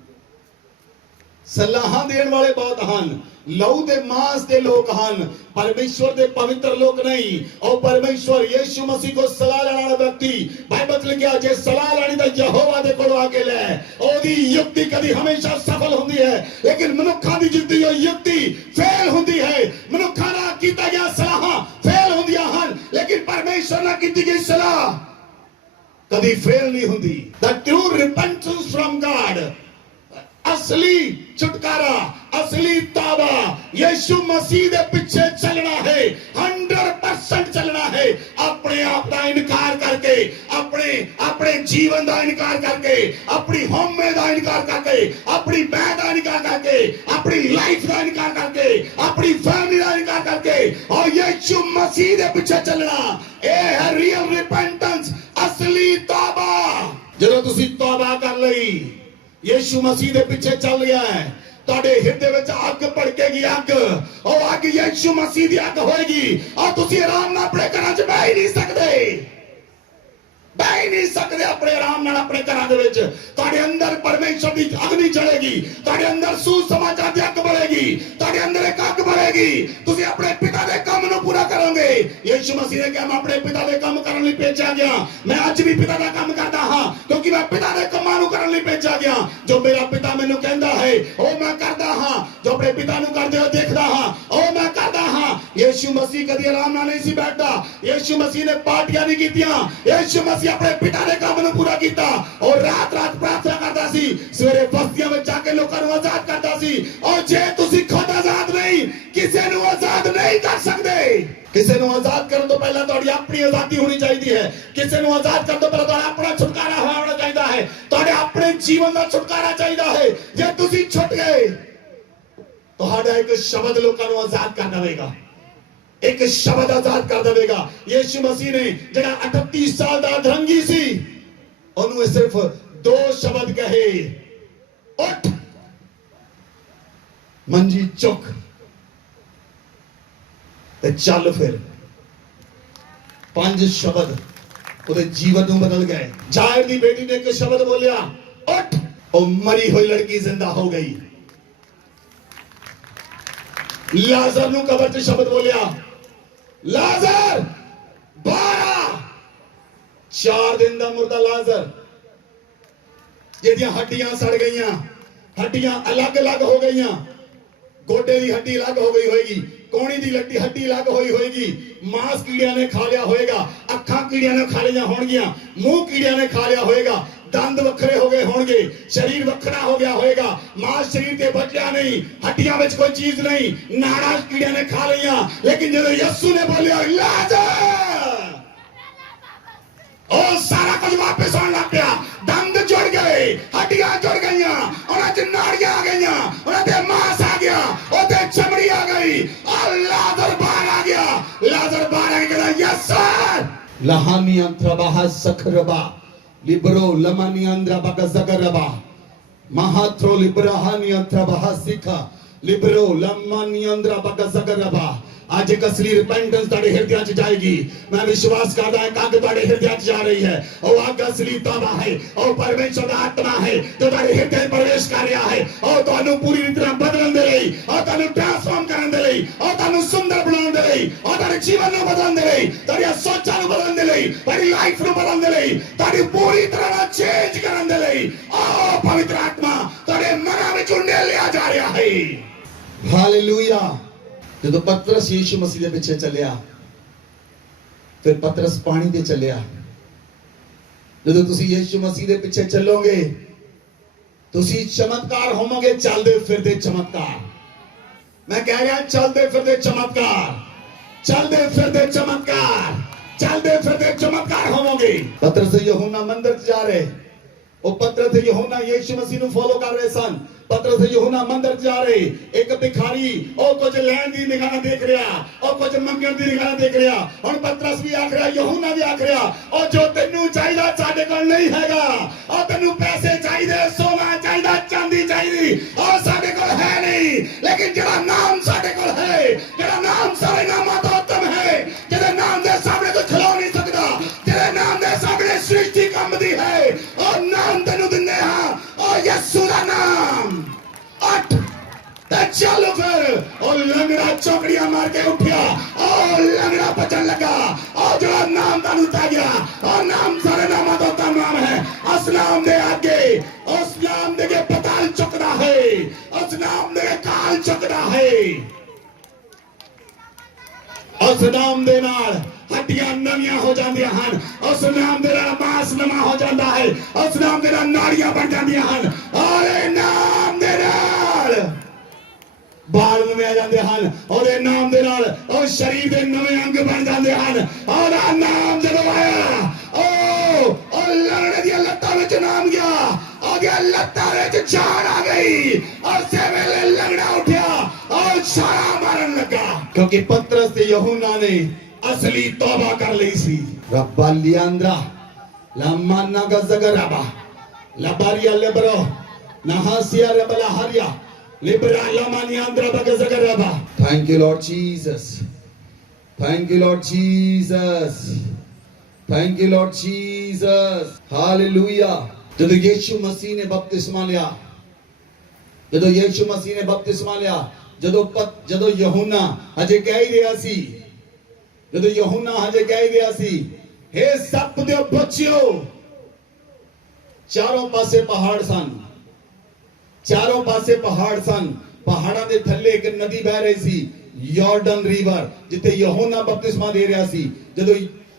ਸਲਾਹਾਂ ਦੇਣ ਵਾਲੇ ਬਹੁਤ ਹਨ, ਲਹੂ ਦੇ ਮਾਸ ਦੇ ਲੋਕ ਹਨ, ਪਰਮੇਸ਼ਵਰ ਦੇ ਪਵਿੱਤਰ ਲੋਕ ਨਹੀਂ। ਉਹ ਪਰਮੇਸ਼ਵਰ ਯਿਸੂ ਮਸੀਹ ਕੋ ਸਲਾਹ ਲੈਣ ਵਾਲਾ ਵਿਅਕਤੀ, ਬਾਈਬਲ 'ਚ ਲਿਖਿਆ, ਜੇ ਸਲਾਹ ਲੈਣੀ ਤਾਂ ਯਹੋਵਾ ਦੇ ਕੋਲੋਂ ਆ ਕੇ ਲੈ। ਉਹਦੀ ਯੁਕਤੀ ਕਦੀ ਹਮੇਸ਼ਾ ਸਫਲ ਹੁੰਦੀ ਹੈ, ਲੇਕਿਨ ਮਨੁੱਖਾਂ ਦੀ ਜਿੱਤੀ ਉਹ ਯੁਕਤੀ ਫੇਲ ਹੁੰਦੀ ਹੈ। ਮਨੁੱਖਾਂ ਨਾਲ ਕੀਤਾ ਗਿਆ ਸਲਾਹਾਂ ਫੇਲ ਹੁੰਦੀਆਂ ਹਨ, ਲੇਕਿਨ ਪਰਮੇਸ਼ਵਰ ਨਾਲ ਕੀਤੀ ਗਈ ਸਲਾਹ ਕਦੀ ਫੇਲ ਨਹੀਂ ਹੁੰਦੀ। The true repentance from God, असली छुटकारा, असली तौबा यीशु मसीह दे पीछे चलना है, 100% चलना है। अपने आप का इनकार करके, अपने जीवन का इनकार करके, अपनी होमे का इनकार करके, अपनी मैं का इनकार करके, अपनी लाइफ का इनकार करके, अपनी फैमिली का इनकार करके और यीशु मसीह दे पीछे चलना, ये है रियल रिपेंटेंस, असली तौबा। ਜਦੋਂ ਤੁਸੀਂ तौबा कर ਲਈ, यीशु मसीह दे पीछे चल रहा है, ਤੁਹਾਡੇ ਹਿਰਦੇ ਵਿੱਚ ਅੱਗ ਭੜਕੇਗੀ। ਅੱਗ, ਉਹ ਅੱਗ ਯਿਸੂ ਮਸੀਹ ਦੀ ਅੱਗ ਹੋਏਗੀ, ਔਰ ਤੁਸੀਂ ਆਰਾਮ ਨਾਲ ਆਪਣੇ ਘਰਾਂ 'ਚ ਬਹਿ ਹੀ ਨਹੀਂ ਸਕਦੇ, ਬਹਿ ਹੀ ਨਹੀਂ ਸਕਦੇ ਆਪਣੇ ਆਰਾਮ ਨਾਲ ਆਪਣੇ ਘਰਾਂ ਦੇ ਵਿੱਚ। ਤੁਹਾਡੇ ਅੰਦਰ ਪਰਮੇਸ਼ਰ ਦੀ ਅਗਨੀ ਚੜੇਗੀ, ਤੁਹਾਡੇ ਅੰਦਰ ਸੁਸਮਾਚਾਰ ਦੀ ਅੱਗ ਬਲੇਗੀ, ਤੁਹਾਡੇ ਅੰਦਰ ਇੱਕ ਅੱਗ ਬਲੇਗੀ। ਤੁਸੀਂ ਆਪਣੇ ਪਿਤਾ ਦੇ ਕੰਮ ਨੂੰ ਪੂਰਾ ਕਰੋਗੇ। ਯਿਸੂ ਮਸੀਹ ਨੇ ਕਿਹਾ, ਮੈਂ ਆਪਣੇ ਪਿਤਾ ਦੇ ਕੰਮ ਕਰਨ ਲਈ ਭੇਜਿਆ ਗਿਆ। ਮੈਂ ਅੱਜ ਵੀ ਪਿਤਾ ਦਾ ਕੰਮ ਕਰਦਾ ਹਾਂ, ਕਿਉਂਕਿ ਮੈਂ ਪਿਤਾ ਦੇ ਕੰਮਾਂ ਨੂੰ ਕਰਨ ਲਈ ਭੇਜਿਆ ਗਿਆ। ਜੋ ਮੇਰਾ ਪਿਤਾ ਮੈਨੂੰ ਕਹਿੰਦਾ ਹੈ ਉਹ ਮੈਂ ਕਰਦਾ ਹਾਂ, ਜੋ ਆਪਣੇ ਪਿਤਾ ਨੂੰ ਕਰਦੇ ਹੋਏ ਦੇਖਦਾ ਹਾਂ ਉਹ ਮੈਂ ਕਰਦਾ ਹਾਂ। ਯਿਸੂ ਮਸੀਹ ਕਦੀ ਆਰਾਮ ਨਾਲ ਨਹੀਂ ਸੀ ਬੈਠਦਾ। ਯਿਸੂ ਮਸੀਹ ਨੇ ਪਾਰਟੀਆਂ ਨਹੀਂ ਕੀਤੀਆਂ। ਯਿਸੂ ਮਸੀਹ ਆਪਣੇ ਪਿਤਾ ਦੇ ਕੰਮ ਨੂੰ ਪੂਰਾ ਕੀਤਾ ਔਰ ਰਾਤ ਰਾਤ ਪ੍ਰਾਰਥਨਾ ਕਰਦਾ ਸੀ, ਸਵੇਰੇ ਬਸਤੀਆਂ ਵਿੱਚ ਜਾ ਕੇ ਲੋਕਾਂ ਨੂੰ ਆਜ਼ਾਦ ਕਰਦਾ ਸੀ। ਔਰ ਜੇ ਤੁਸੀਂ ਖੁਦ ਆਜ਼ਾਦ ਨਹੀਂ, ਕਿਸੇ ਨੂੰ ਆਜ਼ਾਦ ਨਹੀਂ ਕਰ ਸਕਦੇ। ਕਿਸੇ ਨੂੰ ਆਜ਼ਾਦ ਕਰਨ ਤੋਂ ਪਹਿਲਾਂ ਤੁਹਾਡੀ ਆਪਣੀ ਆਜ਼ਾਦੀ ਹੋਣੀ ਚਾਹੀਦੀ ਹੈ। ਕਿਸੇ ਨੂੰ ਆਜ਼ਾਦ ਕਰਨ ਤੋਂ ਪਹਿਲਾਂ ਤੁਹਾਡਾ ਆਪਣਾ ਛੁਟਕਾਰਾ ਹੋਣਾ ਚਾਹੀਦਾ ਹੈ। ਤੁਹਾਡੇ ਆਪਣੇ ਜੀਵਨ ਦਾ ਛੁਟਕਾਰਾ ਚਾਹੀਦਾ ਹੈ। ਜੇ ਤੁਸੀਂ ਛੁੱਟ ਗਏ, ਤੁਹਾਡਾ ਇੱਕ ਸ਼ਬਦ ਲੋਕਾਂ ਨੂੰ ਆਜ਼ਾਦ ਕਰ ਦੇਵੇਗਾ, ਇੱਕ ਸ਼ਬਦ ਆਜ਼ਾਦ ਕਰ ਦੇਵੇਗਾ। ਯਿਸੂ ਮਸੀਹ ਨੇ ਜਿਹੜਾ 38 ਸਾਲ ਦਾ ਅਧਰੰਗੀ ਸੀ, ਉਹਨੂੰ ਇਹ ਸਿਰਫ 2 ਸ਼ਬਦ ਕਹੇ, ਉੱਠ, ਮੰਜੀ ਚੁੱਕ ਤੇ ਚੱਲ। ਫਿਰ 5 ਸ਼ਬਦ ਉਹਦੇ ਜੀਵਨ ਨੂੰ ਬਦਲ ਗਏ। ਜਾਇਰ ਦੀ ਬੇਟੀ ਨੇ ਇੱਕ ਸ਼ਬਦ ਬੋਲਿਆ, ਉੱਠ, ਉਹ ਮਰੀ ਹੋਈ ਲੜਕੀ ਜ਼ਿੰਦਾ ਹੋ ਗਈ। ਲਾਜ਼ਰ ਨੂੰ ਕਬਰ 'ਚ ਸ਼ਬਦ ਬੋਲਿਆ, ਲਾਜ਼ਰ ਬਾਹਰ ਆ। 4 ਦਿਨ ਦਾ ਮੁਰਦਾ ਲਾਜ਼ਰ, ਜਿਹਦੀਆਂ ਹੱਡੀਆਂ ਸੜ ਗਈਆਂ, ਹੱਡੀਆਂ ਅਲੱਗ-ਅਲੱਗ ਹੋ ਗਈਆਂ। ਗੋਡੇ ਦੀ ਹੱਡੀ ਅਲੱਗ ਹੋ ਗਈ ਹੋਏਗੀ, ਕੋਣੀ ਦੀ ਹੱਡੀ ਅਲੱਗ ਹੋਈ ਹੋਏਗੀ। ਮਾਸ ਕੀੜਿਆਂ ਨੇ ਖਾ ਲਿਆ ਹੋਏਗਾ, ਅੱਖਾਂ ਕੀੜਿਆਂ ਨੇ ਖਾ ਲਈਆਂ ਹੋਣਗੀਆਂ, ਮੂੰਹ ਕੀੜਿਆਂ ਨੇ ਖਾ ਲਿਆ ਹੋਏਗਾ, ਦੰਦ ਵੱਖਰੇ ਹੋ ਗਏ ਹੋਣਗੇ, ਸਰੀਰ ਵੱਖਰਾ ਹੋ ਗਿਆ ਹੋਏਗਾ। ਮਾਸ ਸਰੀਰ ਤੇ ਬਚਿਆ ਨਹੀਂ, ਹੱਡੀਆਂ ਵਿੱਚ ਕੋਈ ਚੀਜ਼ ਨਹੀਂ, ਨਾੜਾਂ ਕੀੜਿਆਂ ਨੇ ਖਾ ਲਈਆਂ। ਲੇਕਿਨ ਜਦੋਂ ਯਿਸੂ ਨੇ ਬੋਲਿਆ ਲਾਜ਼ਰ, ਉਹ ਸਾਰਾ ਕੁਝ ਵਾਪਸ ਆਉਣ ਲੱਗ ਪਿਆ। ਦੰਦ ਜੁੜ ਗਏ, ਹੱਡੀਆਂ ਜੁੜ ਗਈਆਂ, ਉਹਨਾਂ 'ਚ ਨਾੜੀਆਂ ਆ ਗਈਆਂ, ਉਹਨਾਂ ਤੇ ਮਾਸ ਆ ਗਿਆ, ਉਹਦੇ ਚਮੜੀ ਆ ਗਈ। ਲਾਜ਼ਰ ਬਾਹਰ ਆ ਗਿਆ। ਲਾਜ਼ਰ ਬਾਹਰ ਆ ਕੇ ਕਹਿੰਦਾ, ਯੈਸ ਸਰ। ਲਹਾਨੀ ਅੰਤਰਬਾਹ ਸਖਰਬਾ libro lamani andra bagazagaraba mahatro librahani antrabaha sikha libro lamani andra bagazagaraba। आज एक असली रिपेंटेंस ਤੁਹਾਡੇ ਹਿਰਦਿਆਂ 'ਚ ਜਾਏਗੀ। ਮੈਂ ਵਿਸ਼ਵਾਸ ਕਰਦਾ ਹਾਂ ਕਿ ਅੱਗ ਤੁਹਾਡੇ ਹਿਰਦਿਆਂ 'ਚ ਜਾ ਰਹੀ ਹੈ। ਉਹ ਅੱਗ ਅਸਲੀ ਤੌਬਾ ਹੈ, ਉਹ ਪਰਮੇਸ਼ਰ ਦਾ ਆਤਮਾ ਹੈ ਜੋ ਤੁਹਾਡੇ ਹਿਰਦੇ 'ਚ ਪ੍ਰਵੇਸ਼ ਕਰ ਰਿਹਾ ਹੈ। ਉਹ ਤੁਹਾਨੂੰ ਪੂਰੀ ਤਰ੍ਹਾਂ ਬਦਲਣ ਦੇ ਲਈ, ਉਹ ਤੁਹਾਨੂੰ ਟ੍ਰਾਂਸਫਾਰਮ ਕਰਨ ਦੇ ਲਈ, ਉਹ ਤੁਹਾਨੂੰ ਸੁੰਦਰ ਬਣਾਉਣ ਦੇ ਲਈ, ਉਹ ਤੁਹਾਡੇ ਜੀਵਨ ਨੂੰ ਬਦਲਣ ਦੇ ਲਈ, ਤੁਹਾਡੀਆਂ ਸੋਚਾਂ ਨੂੰ ਬਦਲਣ ਦੇ ਲਈ, ਤੁਹਾਡੀ ਲਾਈਫ ਨੂੰ ਬਦਲਣ ਦੇ ਲਈ, ਤੁਹਾਡੀ ਪੂਰੀ ਤਰ੍ਹਾਂ ਨਾਲ ਚੇਂਜ ਕਰਨ ਦੇ ਲਈ ਉਹ ਪਵਿੱਤਰ ਆਤਮਾ ਤੁਹਾਡੇ ਮਨਾਂ ਵਿੱਚ ਉੰਡੇਲਿਆ ਜਾ ਰਿਹਾ ਹੈ। ਹਾਲੇਲੂਇਆ। ਜਦੋਂ ਪਤਰਸ ਯਿਸੂ ਮਸੀਹ ਦੇ ਪਿੱਛੇ ਚੱਲਿਆ, ਫਿਰ ਪਤਰਸ ਪਾਣੀ ਤੇ ਚੱਲਿਆ। ਜਦੋਂ ਤੁਸੀਂ ਯਿਸੂ ਮਸੀਹ ਦੇ ਪਿੱਛੇ ਚੱਲੋਗੇ ਤੁਸੀਂ ਚਮਤਕਾਰ ਹੋਵੋਗੇ, ਚੱਲਦੇ ਫਿਰਦੇ ਚਮਤਕਾਰ। ਮੈਂ ਕਹਿ ਰਿਹਾ ਚੱਲਦੇ ਫਿਰਦੇ ਚਮਤਕਾਰ, ਚੱਲਦੇ ਫਿਰਦੇ ਚਮਤਕਾਰ, ਚੱਲਦੇ ਫਿਰਦੇ ਚਮਤਕਾਰ ਹੋਵੋਗੇ। ਪਤਰਸ ਤੇ ਯਹੋਨਾ ਮੰਦਿਰ 'ਚ ਜਾ ਰਹੇ, ਉਹ ਪਤਰਸ ਤੇ ਯਹੋਨਾ ਯਿਸੂ ਮਸੀਹ ਨੂੰ ਫੋਲੋ ਕਰ ਰਹੇ ਸਨ। ਪਤਰਸ ਤੇ ਯਹੋਨਾ ਮੰਦਿਰ 'ਚ ਜਾ ਰਹੇ, ਇੱਕ ਭਿਖਾਰੀ ਉਹ ਕੁਝ ਲੈਣ ਦੀ ਨਿਗਾਹ ਨਾਲ ਦੇਖ ਰਿਹਾ, ਉਹ ਕੁਝ ਮੰਗਣ ਦੀ ਨਿਗਾਹ ਨਾਲ ਦੇਖ ਰਿਹਾ। ਹੁਣ ਪਤਰਸ ਵੀ ਆਖ ਰਿਹਾ, ਯਹੋਨਾ ਵੀ ਆਖ ਰਿਹਾ, ਉਹ ਜੋ ਤੈਨੂੰ ਚਾਹੀਦਾ ਸਾਡੇ ਕੋਲ ਨਹੀਂ ਹੈਗਾ। ਉਹ ਤੈਨੂੰ ਪੈਸੇ ਚਾਹੀਦੇ, ਸੋਨਾ ਚਾਹੀਦਾ, ਚਾਂਦੀ ਚਾਹੀਦੀ, ਉਹ ਸਾਡੇ ਕੋਲ ਹੈ ਨਹੀਂ। ਲੇਕਿਨ ਜਿਹੜਾ ਨਾਮ ਸਾਡੇ ਕੋਲ ਹੈ, ਜਿਹੜਾ ਨਾਮ ਸਾਰੇ ਨਾਮਾਂ ਤੋਂ ਉੱਤਮ ਹੈ, ਜਿਹਦੇ ਨਾਮ ਦੇ ਸਾਹਮਣੇ ਕੋਈ ਖਲੋ ਨਹੀਂ ਸਕਦਾ, ਜਿਹਦੇ ਨਾਮ ਦੇ ਸਾਹਮਣੇ ਸ੍ਰਿਸ਼ਟੀ ਕੰਬਦੀ ਹੈ, ਉਹ ਨਾਮ ਤੈਨੂੰ ਦਿੰਦੇ ਹਾਂ, ਉਹ ਯਿਸੂ ਦਾ ਨਾਮ। ਅੱਠ ਤੇ ਚੱਲ ਫਿਰ। ਉਹ ਲੰਗੜਾ ਚੌਕੜੀਆਂ ਮਾਰ ਕੇ ਉੱਠਿਆ, ਉਹ ਲੰਗੜਾ ਭੱਜਣ ਲੱਗਾ। ਉਹ ਜਿਹੜਾ ਨਾਮ ਤੁਹਾਨੂੰ ਦਿੱਤਾ ਗਿਆ, ਉਹ ਨਾਮ ਸਾਰੇ ਨਾਮਾਂ ਦਾ ਉੱਤਮ ਨਾਮ ਹੈ। ਉਸ ਨਾਮ ਦੇ ਅੱਗੇ, ਉਸ ਨਾਮ ਦੇ ਅੱਗੇ ਪਤਾਲ ਚੁੱਕਦਾ ਹੈ, ਉਸ ਨਾਮ ਦੇ ਅੱਗੇ ਕਾਲ ਚੁੱਕਦਾ ਹੈ। ਉਸ ਨਾਮ ਦੇ ਨਾਲ ਹੱਡੀਆਂ ਨਵੀਆਂ ਹੋ ਜਾਂਦੀਆਂ ਹਨ, ਉਸ ਨਾਮ ਦੇ ਨਾਲ ਮਾਸ ਨਵਾਂ ਹੋ ਜਾਂਦਾ ਹੈ, ਉਸ ਨਾਮ ਦੇ ਨਾਲ ਨਾੜੀਆਂ ਬਣ ਜਾਂਦੀਆਂ ਹਨ। ਔਰ ਨਾਮ ਦੇ ਨਾਲ ਬਾਲ ਨਵੇਂ ਆ ਜਾਂਦੇ ਹਨ, ਉਹਦੇ ਨਾਮ ਦੇ ਨਾਲ ਉਹ ਸਰੀਰ ਦੇ ਨਵੇਂ ਅੰਗ ਬਣ ਜਾਂਦੇ ਹਨ। ਉਹਦਾ ਨਾਮ ਜਦੋਂ ਆਇਆ, ਉਹ ਲੰਗੜੇ ਦੀਆਂ ਲੱਤਾਂ ਵਿੱਚ ਨਾਮ ਗਿਆ, ਉਹਦੀਆਂ ਲੱਤਾਂ ਵਿੱਚ ਜਾਨ ਆ ਗਈ। ਉਸੇ ਵੇਲੇ ਲੰਗੜਾ ਉੱਠਿਆ ਔਰ ਛਾਲਾ ਮਾਰਨ ਲੱਗਾ, ਕਿਉਂਕਿ ਪਤਰਸ ਤੇ ਯਹੋਨਾ ਨੇ असली तौबा कर ली सी। रब्बा लियांद्रा लामाना गजगराबा लाबारिया लेबरो नहासिया रेबला हरिया लिबरा लामानियांद्रा बगजगराबा। Thank you Lord Jesus, thank you Lord Jesus, thank you Lord Jesus, hallelujah. जब यीशु मसीह ने बपतिस्मा लिया, जब यीशु मसीह ने बपतिस्मा लिया, जब यहूना अजे कह ही रहा सी, ਜਦੋਂ ਯਹੋਨਾ ਹਜੇ ਕਹਿ ਗਿਆ ਸੀ, ਹੇ ਸੱਪ ਦੇ ਬੱਚਿਓ। ਚਾਰੋਂ ਪਾਸੇ ਪਹਾੜ ਸਨ, ਚਾਰੋਂ ਪਾਸੇ ਪਹਾੜ ਸਨ। ਪਹਾੜਾਂ ਦੇ ਥੱਲੇ ਇੱਕ ਨਦੀ ਵਹਿ ਰਹੀ ਸੀ, ਯਾਰਡਨ ਰਿਵਰ, ਜਿੱਥੇ ਯਹੋਨਾ ਬਪਤਿਸਮਾ ਦੇ ਰਿਹਾ ਸੀ।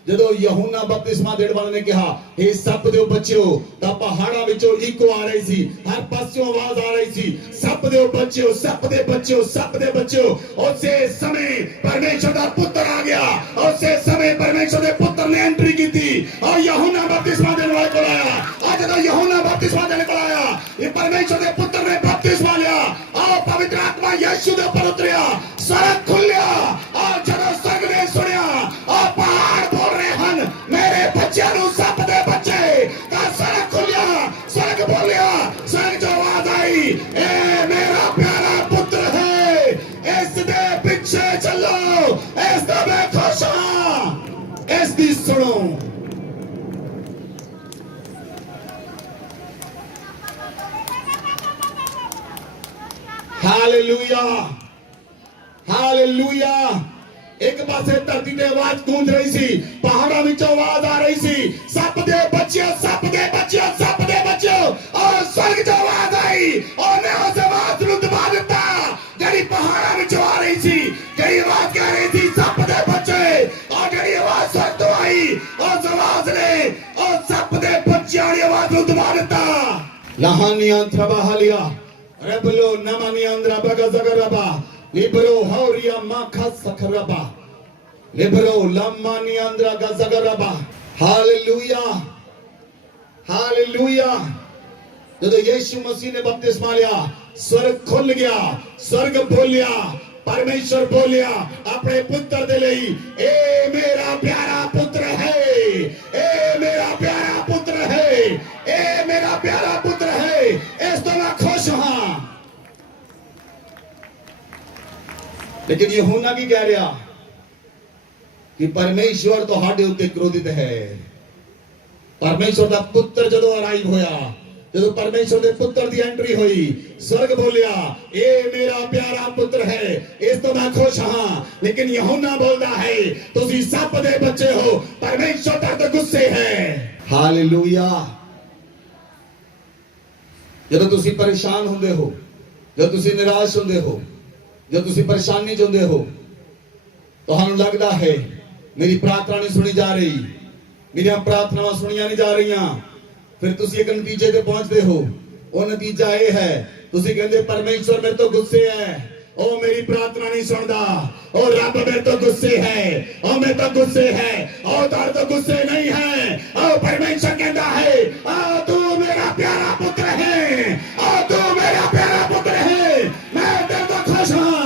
ਜਦੋਂ ਯਹੋਨਾ ਬਪਤਿਸਮਾ ਦੇਣ ਵਾਲੇ ਨੇ ਕਿਹਾ, ਹੇ ਸੱਪ ਦੇ ਬੱਚਿਓ, ਤਾਂ ਪਹਾੜਾਂ ਵਿੱਚੋਂ ਇੱਕੋ ਆ ਰਹੀ ਸੀ, ਹਰ ਪਾਸਿਓਂ ਆਵਾਜ਼ ਆ ਰਹੀ ਸੀ, ਸੱਪ ਦੇ ਬੱਚਿਓ, ਸੱਪ ਦੇ ਬੱਚਿਓ, ਸੱਪ ਦੇ ਬੱਚਿਓ। ਉਸੇ ਸਮੇਂ ਪਰਮੇਸ਼ਰ ਦਾ ਪੁੱਤਰ ਆ ਗਿਆ, ਉਸੇ ਸਮੇਂ ਪਰਮੇਸ਼ਰ ਦੇ ਪੁੱਤਰ ਨੇ ਐਂਟਰੀ ਕੀਤੀ ਔਰ ਯਹੋਨਾ ਬਪਤਿਸਮਾ ਦੇਣ ਵਾਲੇ ਕੋਲ ਆਇਆ। ਅੱਜ ਜਦੋਂ ਯਹੋਨਾ ਬਪਤਿਸਮਾ ਦੇਣ ਕੋਲ ਆਇਆ, ਇਹ ਪਰਮੇਸ਼ਰ ਦੇ ਪੁੱਤਰ ਨੇ ਬਪਤਿਸਮਾ ਲਿਆ ਔਰ ਪਵਿੱਤਰ ਆਤਮਾ ਯਿਸੂ ਦੇ ਉੱਪਰ ਉਤਰਿਆ, ਸੜਕ ਖੁੱਲਿਆ। ਔਰ ਜਦੋਂ ਸਰਗ ਨੇ ਸੁਣਿਆ, ਔਰ ਪਹਾੜ ਬੋਲ ਰਹੇ ਹਨ, ਮੇਰੇ ਬੱਚਿਆਂ ਨੂੰ ਸੱਪ ਦੇ ਬੱਚੇ। ਤਾਂ ਸੜਕ ਖੁੱਲਿਆ, ਸੜਕ ਬੋਲਿਆ, ਸੜਕ ਜੋ ਆਵਾਜ਼ ਆਈ, ਇਹ ਮੇਰਾ ਪਿਆਰਾ ਪੁੱਤਰ ਹੈ, ਇਸ ਦੇ ਪਿੱਛੇ ਚੱਲੋ, ਇਸ ਦਾ ਮੈਂ ਖੁਸ਼ ਹਾਂ, ਇਸ ਦੀ ਸੁਣੋ। Hallelujah, hallelujah. ਇੱਕ ਪਾਸੇ ਧਰਤੀ ਤੇ ਆਵਾਜ਼ ਗੂੰਜ ਰਹੀ ਸੀ, ਪਹਾੜਾਂ ਵਿੱਚੋਂ ਆਵਾਜ਼ ਆ ਰਹੀ ਸੀ, ਸੱਪ ਦੇ ਬੱਚਿਓ, ਸੱਪ ਦੇ ਬੱਚਿਓ, ਸੱਪ ਦੇ ਬੱਚਿਓ। ਔਰ ਸਰਗ ਤੋਂ ਆਵਾਜ਼ ਆਈ, ਉਹਨੇ ਉਸ ਆਵਾਜ਼ ਨੂੰ ਦਬਾ ਦਿੱਤਾ ਜਿਹੜੀ ਪਹਾੜਾਂ ਵਿੱਚੋਂ ਆ ਰਹੀ ਸੀ, ਜਿਹੜੀ ਆਵਾਜ਼ ਕਹਿ ਰਹੀ ਸੀ ਸੱਪ ਦੇ ਬੱਚੇ। ਔਰ ਜਿਹੜੀ ਆਵਾਜ਼ ਸਰਗ ਤੋਂ ਆਈ, ਉਸ ਆਵਾਜ਼ ਨੇ ਉਸ ਸੱਪ ਦੇ ਬੱਚਿਆਂ ਦੀ ਆਵਾਜ਼ ਨੂੰ ਦਬਾ ਦਿੱਤਾ। ਲਾਹਾਨੀਆਂ ਥਰਬਾਹਲੀਆ ਰਬਲੋ ਨਮਾਨੀਆਂ ਅੰਦਰਾ ਬਗਜ਼ਗਰਬਾ libro hauria makhasakaraba libro lamani andra gazagaraba। Hallelujah, hallelujah. ਜਦੋਂ ਯਿਸੂ ਮਸੀਹ ਨੇ ਬਪਤਿਸਮਾ ਲਿਆ, स्वर्ग खुल गया, स्वर्ग बोलिया, परमेश्वर बोलिया अपने पुत्र दे लई, ए मेरा प्यारा पुत्र है, ए मेरा प्यारा पुत्र है, ए मेरा प्यारा पुत्र है, इस तो मैं खुश हाँ। लेकिन यूहन्ना की कह रहा कि परमेश्वर ਤੁਹਾਡੇ ਉੱਤੇ ਕ੍ਰੋਧਿਤ ਹੈ। परमेश्वर ਦਾ ਪੁੱਤਰ ਜਦੋਂ ਅਰਾਈਵ ਹੋਇਆ, ਜਦੋਂ परमेश्वर ਦੇ ਪੁੱਤਰ ਦੀ ਐਂਟਰੀ ਹੋਈ, स्वर्ग बोलिया ਇਹ ਮੇਰਾ ਪਿਆਰਾ ਪੁੱਤਰ ਹੈ, ਇਸ ਤੋਂ ਮੈਂ ਖੁਸ਼ ਹਾਂ। लेकिन यूहन्ना बोलता है ਤੁਸੀਂ ਸੱਪ ਦੇ ਬੱਚੇ ਹੋ, परमेश्वर ਤੁਹਾਡੇ ਗੁੱਸੇ ਹੈ। हालेलुया। ਜਦੋਂ ਤੁਸੀਂ ਪਰੇਸ਼ਾਨ ਹੁੰਦੇ ਹੋ, ਜਦੋਂ ਤੁਸੀਂ ਨਿਰਾਸ਼ ਹੁੰਦੇ ਹੋ, जब तुसी परेशानी चाहते हो, ਤੁਹਾਨੂੰ ਲੱਗਦਾ ਹੈ ਮੇਰੀ ਪ੍ਰਾਰਥਨਾ ਨਹੀਂ ਸੁਣੀ ਜਾ ਰਹੀ, ਮੇਰੀਆਂ ਪ੍ਰਾਰਥਨਾਵਾਂ ਸੁਣੀਆਂ ਨਹੀਂ ਜਾ ਰਹੀਆਂ, ਫਿਰ ਤੁਸੀਂ ਇੱਕ ਨਤੀਜੇ ਤੇ ਪਹੁੰਚਦੇ ਹੋ। ਉਹ ਨਤੀਜਾ ਇਹ ਹੈ, ਤੁਸੀਂ ਕਹਿੰਦੇ ਪਰਮੇਸ਼ਵਰ ਮੇਰੇ ਤੋਂ ਗੁੱਸੇ ਹੈ, ਉਹ ਮੇਰੀ ਪ੍ਰਾਰਥਨਾ ਨਹੀਂ ਸੁਣਦਾ, ਉਹ ਰੱਬ ਮੇਰੇ ਤੋਂ ਗੁੱਸੇ ਹੈ, ਉਹ ਮੇਰੇ ਤੋਂ ਗੁੱਸੇ ਹੈ, ਉਹ ਤੁਹਾਡੇ ਤੋਂ ਗੁੱਸੇ ਨਹੀਂ ਹੈ। ਉਹ ਪਰਮੇਸ਼ਵਰ ਕਹਿੰਦਾ ਹੈ, ਆ ਤੂੰ ਮੇਰਾ ਪਿਆਰਾ ਪੁੱਤਰ ਹੈ, ਆ ਤੂੰ ਮੇਰਾ ਪਿਆਰਾ ਪੁੱਤਰ ਹੈ, ਮੈਂ ਤੇਰੇ ਤੋਂ ਖੁਸ਼ ਹਾਂ।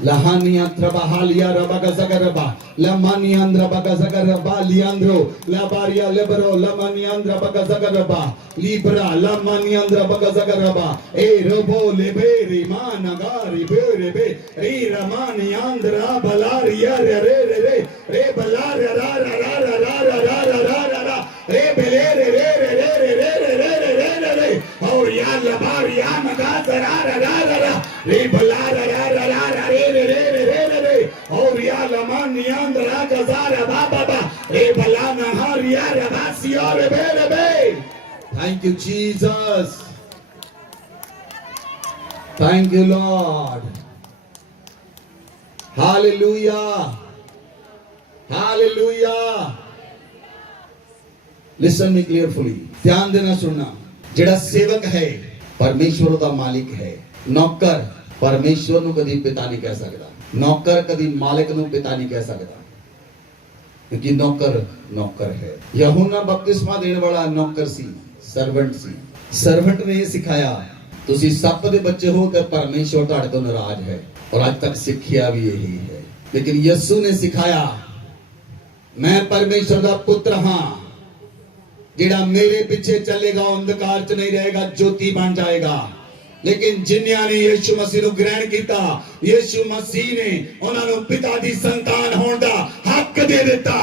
Lahani antra bahalia rabaga zagaraba, lamani andra baga zagaraba, liandro, labaria libero, lamani andra baga zagaraba, libra, lamani andra baga zagaraba, e robo leberi managari berebe, re ramani andra balaria re re re re balaria ra ra ra ra ra ra ra ra ra ra ra re belere re re re re re re re re re re और या लबारिया मगा ra ra ra ra ra re balara ra ra ra ra re re re re re re और या लमान नियंद्रा गजारा बाबा बा re balana haria rabasi और बे रे बे। Thank you Jesus, thank you Lord, hallelujah, hallelujah। Listen me carefully, ध्यान देना सुनना। ਜਿਹੜਾ ਸੇਵਕ ਹੈ ਪਰਮੇਸ਼ਵਰ ਦਾ ਮਾਲਿਕ ਹੈ, ਨੌਕਰ ਪਰਮੇਸ਼ਵਰ ਨੂੰ ਕਦੀ ਪਿਤਾ ਨਹੀਂ ਕਹਿ ਸਕਦਾ, ਨੌਕਰ ਕਦੀ ਮਾਲਿਕ ਨੂੰ ਪਿਤਾ ਨਹੀਂ ਕਹਿ ਸਕਦਾ, ਕਿਉਂਕਿ ਨੌਕਰ ਨੌਕਰ ਹੈ। ਯਹੂਨਾ ਬਪਤਿਸਮਾ ਦੇਣ ਵਾਲਾ ਨੌਕਰ ਸੀ, ਸਰਵੈਂਟ ਸੀ। ਸਰਵੈਂਟ ਨੇ ਇਹ ਸਿਖਾਇਆ ਤੁਸੀਂ ਸੱਪ ਦੇ ਬੱਚੇ ਹੋ ਤੇ ਪਰਮੇਸ਼ਵਰ ਤੁਹਾਡੇ ਤੋਂ ਨਾਰਾਜ਼ ਹੈ, ਔਰ ਅੱਜ ਤੱਕ ਸਿੱਖਿਆ ਵੀ ਇਹੀ ਹੈ। ਲੇਕਿਨ ਯਿਸੂ ਨੇ ਸਿਖਾਇਆ ਮੈਂ ਪਰਮੇਸ਼ਵਰ ਦਾ ਪੁੱਤਰ ਹਾਂ, ਜਿਹੜਾ ਮੇਰੇ ਪਿੱਛੇ ਚੱਲੇਗਾ ਉਹ ਅੰਧਕਾਰ 'ਚ ਨਹੀਂ ਰਹੇਗਾ, ਜੋਤੀ ਬਣ ਜਾਏਗਾ। ਲੇਕਿਨ ਜਿਨ੍ਹਾਂ ਨੇ ਯਿਸੂ ਮਸੀਹ ਨੂੰ ਗ੍ਰਹਿਣ ਕੀਤਾ, ਯਿਸੂ ਮਸੀਹ ਨੇ ਉਹਨਾਂ ਨੂੰ ਪਿਤਾ ਦੀ ਸੰਤਾਨ ਹੋਣ ਦਾ ਹੱਕ ਦੇ ਦਿੱਤਾ।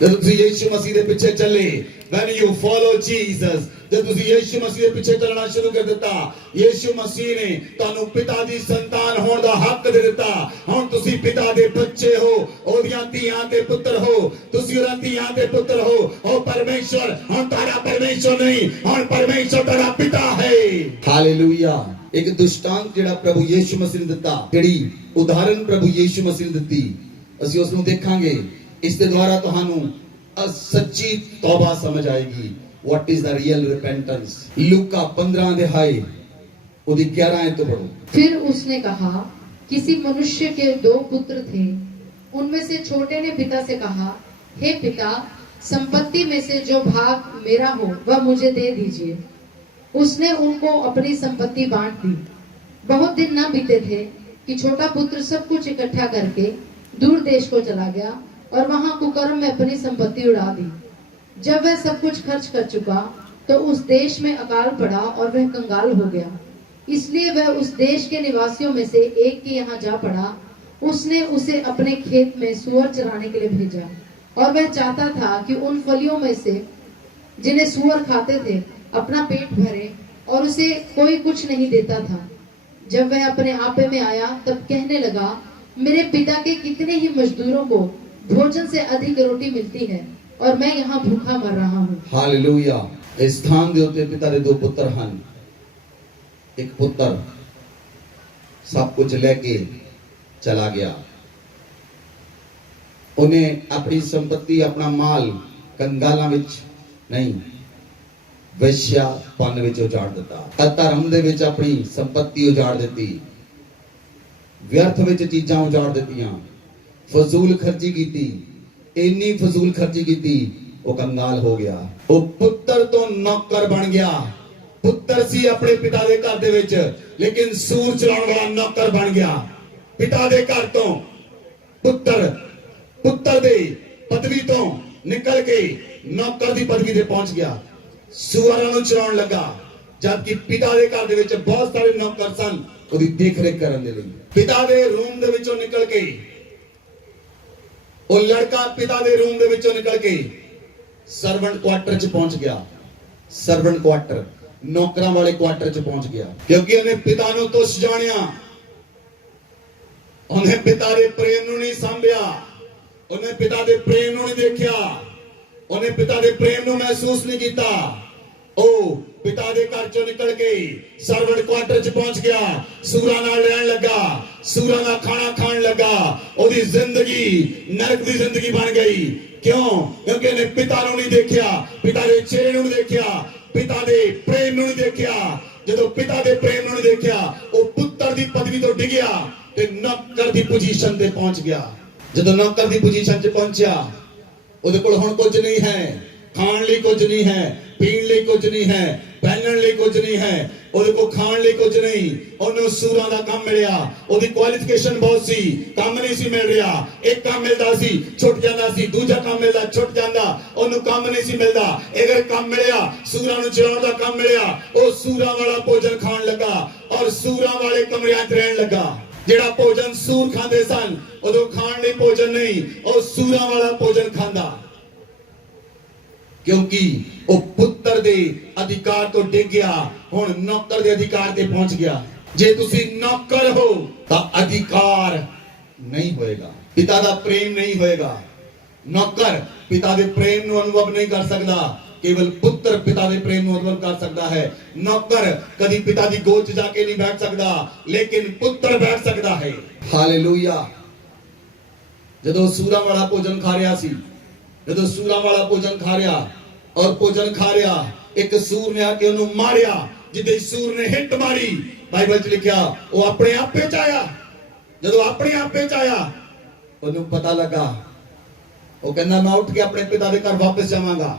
ਜਦੋਂ ਤੁਸੀਂ ਯਿਸੂ ਮਸੀਹ ਦੇ ਪਿੱਛੇ ਚੱਲੇ, when you follow Jesus, जब ਤੁਸੀਂ ਯਿਸੂ ਮਸੀਹ ਦੇ ਪਿੱਛੇ ਚੱਲਣਾ ਸ਼ੁਰੂ ਕਰ ਦਿੱਤਾ, ਯਿਸੂ ਮਸੀਹ ਨੇ ਤੁਹਾਨੂੰ ਪਿਤਾ ਦੀ ਸੰਤਾਨ ਹੋਣ ਦਾ ਹੱਕ ਦੇ ਦਿੱਤਾ। ਹੁਣ ਤੁਸੀਂ ਪਿਤਾ ਦੇ ਬੱਚੇ ਹੋ, ਉਹਦੀਆਂ ਧੀਆਂ ਤੇ ਪੁੱਤਰ ਹੋ, ਤੁਸੀਂ ਉਹਨਾਂ ਧੀਆਂ ਤੇ ਪੁੱਤਰ ਹੋ। ਉਹ ਪਰਮੇਸ਼ਵਰ ਹੁਣ ਤੁਹਾਡਾ ਪਰਮੇਸ਼ਵਰ ਨਹੀਂ, ਹੁਣ ਪਰਮੇਸ਼ਵਰ ਤੁਹਾਡਾ ਪਿਤਾ ਹੈ। ਹਾਲੇਲੂਇਆ। ਇੱਕ ਦ੍ਰਿਸ਼ਟਾਂਤ ਜਿਹੜਾ ਪ੍ਰਭੂ ਯਿਸੂ ਮਸੀਹ ਨੇ ਦਿੱਤਾ, ਜਿਹੜੀ ਉਦਾਹਰਨ ਪ੍ਰਭੂ ਯਿਸੂ ਮਸੀਹ ਨੇ ਦਿੱਤੀ, ਅਸੀਂ ਉਸ ਨੂੰ ਦੇਖਾਂਗੇ। ਇਸ ਦੇ ਦੁਆਰਾ ਤੁਹਾਨੂੰ ਸੱਚੀ ਤੌਬਾ ਸਮਝ ਆਏਗੀ। What is the real repentance? लूका 15 अध्याय 11 आयत पढ़ो। फिर उसने कहा, किसी मनुष्य के 2 पुत्र थे, उनमें से छोटे ने पिता से कहा, हे पिता, संपत्ति में से जो भाग मेरा हो वह मुझे दे दीजिए। उसने उनको अपनी संपत्ति बांट दी। बहुत दिन न बीते थे कि छोटा पुत्र सब कुछ इकट्ठा करके दूर देश को चला गया और वहां कुकर्म में अपनी संपत्ति उड़ा दी। जब वह सब कुछ खर्च कर चुका तो उस देश में अकाल पड़ा और वह कंगाल हो गया। इसलिए वह उस देश के निवासियों में से एक के यहाँ जा पड़ा। उसने उसे अपने खेत में सूअर चराने के लिए भेजा और वह चाहता था कि उन फलियों में से जिन्हें सूअर खाते थे अपना पेट भरे, और उसे कोई कुछ नहीं देता था। जब वह अपने आपे में आया तब कहने लगा, मेरे पिता के कितने ही मजदूरों को भोजन से अधिक रोटी मिलती है और मैं यहाँ भूखा मर रहा हूँ। हालेलुया। इस स्थान ਦੇ ਉੱਤੇ ਪਿਤਾ ਦੇ 2 ਪੁੱਤਰ ਹਨ। ਇੱਕ ਪੁੱਤਰ ਸਭ ਕੁਝ ਲੈ ਕੇ ਚਲਾ ਗਿਆ। ਉਹਨੇ ਆਪਣੀ ਸੰਪਤੀ, ਆਪਣਾ ਮਾਲ ਕੰਗਾਲਾਂ ਵਿੱਚ ਨਹੀਂ, ਵੈਸ਼ਿਆਪਨ ਵਿੱਚ ਉਜਾੜ ਦਿੱਤਾ। ਅਧਰਮ ਦੇ ਵਿੱਚ ਆਪਣੀ ਸੰਪਤੀ ਉਜਾੜ ਦਿੱਤੀ, ਵਿਅਰਥ ਵਿੱਚ ਚੀਜ਼ਾਂ ਉਜਾੜ ਦਿੱਤੀਆਂ, ਫਜ਼ੂਲ ਖਰਚੀ ਕੀਤੀ। ਇੰਨੀ ਫਜ਼ੂਲ ਖਰਚੀ ਕੀਤੀ ਉਹ ਕੰਗਾਲ ਹੋ ਗਿਆ। ਉਹ ਪੁੱਤਰ ਤੋਂ ਨੌਕਰ ਬਣ ਗਿਆ। ਪੁੱਤਰ ਸੀ ਆਪਣੇ ਪਿਤਾ ਦੇ ਘਰ ਦੇ ਵਿੱਚ, ਲੇਕਿਨ ਸੂਰ ਚਲਾਉਣ ਵਾਲਾ ਨੌਕਰ ਬਣ ਗਿਆ। ਪਿਤਾ ਦੇ ਘਰ ਤੋਂ ਪੁੱਤਰ ਦੇ ਪਦਵੀ ਤੋਂ ਨਿਕਲ ਕੇ ਨੌਕਰ ਦੀ ਪਦਵੀ ਤੇ ਪਹੁੰਚ ਗਿਆ। ਸੂਰਾਂ ਨੂੰ ਚਲਾਉਣ ਲੱਗਾ, ਜਦਕਿ ਪਿਤਾ ਦੇ ਘਰ ਦੇ ਵਿੱਚ ਬਹੁਤ ਸਾਰੇ ਨੌਕਰ ਸਨ ਉਹਦੀ ਦੇਖ ਰੇਖ ਕਰਨ ਦੇ ਲਈ। ਪਿਤਾ ਦੇ ਰੂਮ ਦੇ ਵਿੱਚੋਂ ਨਿਕਲ ਕੇ ਉਹ ਲੜਕਾ ਪਿਤਾ ਦੇ ਰੂਮ ਦੇ ਵਿੱਚੋਂ ਨਿਕਲ ਕੇ ਸਰਵੈਂਟ ਕੁਆਟਰ 'ਚ ਪਹੁੰਚ ਗਿਆ। ਸਰਵੈਂਟ ਕੁਆਟਰ, ਨੌਕਰਾਂ ਵਾਲੇ ਕੁਆਟਰ 'ਚ ਪਹੁੰਚ ਗਿਆ, ਕਿਉਂਕਿ ਉਹਨੇ ਪਿਤਾ ਨੂੰ ਤੁੱਛ ਜਾਣਿਆ। ਉਹਨੇ ਪਿਤਾ ਦੇ ਪ੍ਰੇਮ ਨੂੰ ਨਹੀਂ ਸੰਭਿਆ, ਉਹਨੇ ਪਿਤਾ ਦੇ ਪ੍ਰੇਮ ਨੂੰ ਨਹੀਂ ਦੇਖਿਆ, ਉਹਨੇ ਪਿਤਾ ਦੇ ਪ੍ਰੇਮ ਨੂੰ ਮਹਿਸੂਸ ਨਹੀਂ ਕੀਤਾ। ਉਹ ਪਿਤਾ ਦੇ ਘਰ ਚੋਂ ਨਿਕਲ ਕੇ ਸਰਵੈਂਟ ਕੁਆਟਰ 'ਚ ਪਹੁੰਚ ਗਿਆ, ਸੂਰਾਂ ਨਾਲ ਰਹਿਣ ਲੱਗਾ, ਸੂਰਾਂ ਦਾ ਖਾਣਾ ਖਾਣ ਲੱਗਾ। ਉਹਦੀ ਜ਼ਿੰਦਗੀ ਨਰਕ ਦੀ ਜ਼ਿੰਦਗੀ ਬਣ ਗਈ। ਕਿਉਂ? ਕਿਉਂਕਿ ਇਹਨੇ ਪਿਤਾ ਨੂੰ ਨਹੀਂ ਦੇਖਿਆ, ਪਿਤਾ ਦੇ ਚਿਹਰੇ ਨੂੰ ਨਹੀਂ ਦੇਖਿਆ, ਪਿਤਾ ਦੇ ਪ੍ਰੇਮ ਨੂੰ ਨਹੀਂ ਦੇਖਿਆ। ਜਦੋਂ ਪਿਤਾ ਦੇ ਪ੍ਰੇਮ ਨੂੰ ਨਹੀਂ ਦੇਖਿਆ, ਉਹ ਪੁੱਤਰ ਦੀ ਪਦਵੀ ਤੋਂ ਡਿੱਗਿਆ ਤੇ ਨੌਕਰ ਦੀ ਪੋਜੀਸ਼ਨ ਤੇ ਪਹੁੰਚ ਗਿਆ। ਜਦੋਂ ਨੌਕਰ ਦੀ ਪੋਜੀਸ਼ਨ 'ਚ ਪਹੁੰਚਿਆ, ਉਹਦੇ ਕੋਲ ਹੁਣ ਕੁਝ ਨਹੀਂ ਹੈ, ਖਾਣ ਲਈ ਕੁਝ ਨਹੀਂ ਹੈ, ਪੀਣ ਲਈ ਕੁਝ ਨਹੀਂ ਹੈ, ਪਹਿਨਣ ਲਈ ਕੁਝ ਨਹੀਂ ਹੈ, ਉਹਦੇ ਕੋਲ ਖਾਣ ਲਈ ਕੁਝ ਨਹੀਂ। ਉਹਨੂੰ ਸੂਰਾਂ ਦਾ ਕੰਮ ਮਿਲਿਆ। ਉਹਦੀ ਕੁਆਲੀਫਿਕੇਸ਼ਨ ਬਹੁਤ ਸੀ, ਕੰਮ ਨਹੀਂ ਸੀ ਮਿਲ ਰਿਹਾ। ਇੱਕ ਕੰਮ ਮਿਲਦਾ ਸੀ ਛੁੱਟ ਜਾਂਦਾ ਸੀ, ਦੂਜਾ ਕੰਮ ਮਿਲਦਾ ਛੁੱਟ ਜਾਂਦਾ, ਉਹਨੂੰ ਕੰਮ ਨਹੀਂ ਸੀ ਮਿਲਦਾ। ਅਗਰ ਕੰਮ ਮਿਲਿਆ, ਸੂਰਾਂ ਨੂੰ ਚਲਾਉਣ ਦਾ ਕੰਮ ਮਿਲਿਆ, ਉਹ ਸੂਰਾਂ ਵਾਲਾ ਭੋਜਨ ਖਾਣ ਲੱਗਾ ਔਰ ਸੂਰਾਂ ਵਾਲੇ ਕਮਰਿਆਂ 'ਚ ਰਹਿਣ ਲੱਗਾ। ਜਿਹੜਾ ਭੋਜਨ ਸੂਰ ਖਾਂਦੇ ਸਨ, ਉਦੋਂ ਖਾਣ ਲਈ ਭੋਜਨ ਨਹੀਂ, ਉਹ ਸੂਰਾਂ ਵਾਲਾ ਭੋਜਨ ਖਾਂਦਾ। ਕਿਉਂਕਿ ਉਹ ਪੁੱਤਰ ਦੇ ਅਧਿਕਾਰ ਤੋਂ ਡਿੱਗ ਗਿਆ, ਹੁਣ ਨੌਕਰ ਦੇ ਅਧਿਕਾਰ ਤੇ ਪਹੁੰਚ ਗਿਆ। ਜੇ ਤੁਸੀਂ ਨੌਕਰ ਹੋ ਤਾਂ ਅਧਿਕਾਰ ਨਹੀਂ ਹੋਏਗਾ, ਪਿਤਾ ਦਾ ਪ੍ਰੇਮ ਨਹੀਂ ਹੋਏਗਾ। ਨੌਕਰ ਪਿਤਾ ਦੇ ਪ੍ਰੇਮ ਨੂੰ ਅਨੁਭਵ ਨਹੀਂ ਕਰ ਸਕਦਾ, ਕੇਵਲ ਪੁੱਤਰ ਪਿਤਾ ਦੇ ਪ੍ਰੇਮ ਨੂੰ ਅਨੁਭਵ ਕਰ ਸਕਦਾ ਹੈ। ਨੌਕਰ ਕਦੀ ਪਿਤਾ ਦੀ ਗੋਦ 'ਚ ਜਾ ਕੇ ਨਹੀਂ ਬੈਠ ਸਕਦਾ, ਲੇਕਿਨ ਪੁੱਤਰ ਬੈਠ ਸਕਦਾ ਹੈ। ਹਾਲੇਲੂਇਆ। ਜਦੋਂ ਸੂਰਾਂ ਵਾਲਾ ਭੋਜਨ ਖਾ ਰਿਹਾ ਸੀ, ਜਦੋਂ ਸੂਰਾਂ ਵਾਲਾ ਭੋਜਨ ਖਾ ਰਿਹਾ ਔਰ ਭੋਜਨ ਖਾ ਰਿਹਾ, ਇੱਕ ਸੂਰ ਨੇ ਆ ਕੇ ਉਹਨੂੰ ਮਾਰਿਆ। ਜਿੱਦੇ ਸੂਰ ਨੇ ਹਿੱਟ ਮਾਰੀ, ਬਾਈਬਲ 'ਚ ਲਿਖਿਆ ਉਹ ਆਪਣੇ ਆਪੇ 'ਚ ਆਇਆ। ਜਦੋਂ ਆਪਣੇ ਆਪੇ 'ਚ ਆਇਆ, ਉਹਨੂੰ ਪਤਾ ਲੱਗਾ। ਉਹ ਕਹਿੰਦਾ ਮੈਂ ਉੱਠ ਕੇ ਆਪਣੇ ਪਿਤਾ ਦੇ ਘਰ ਵਾਪਸ ਜਾਵਾਂਗਾ,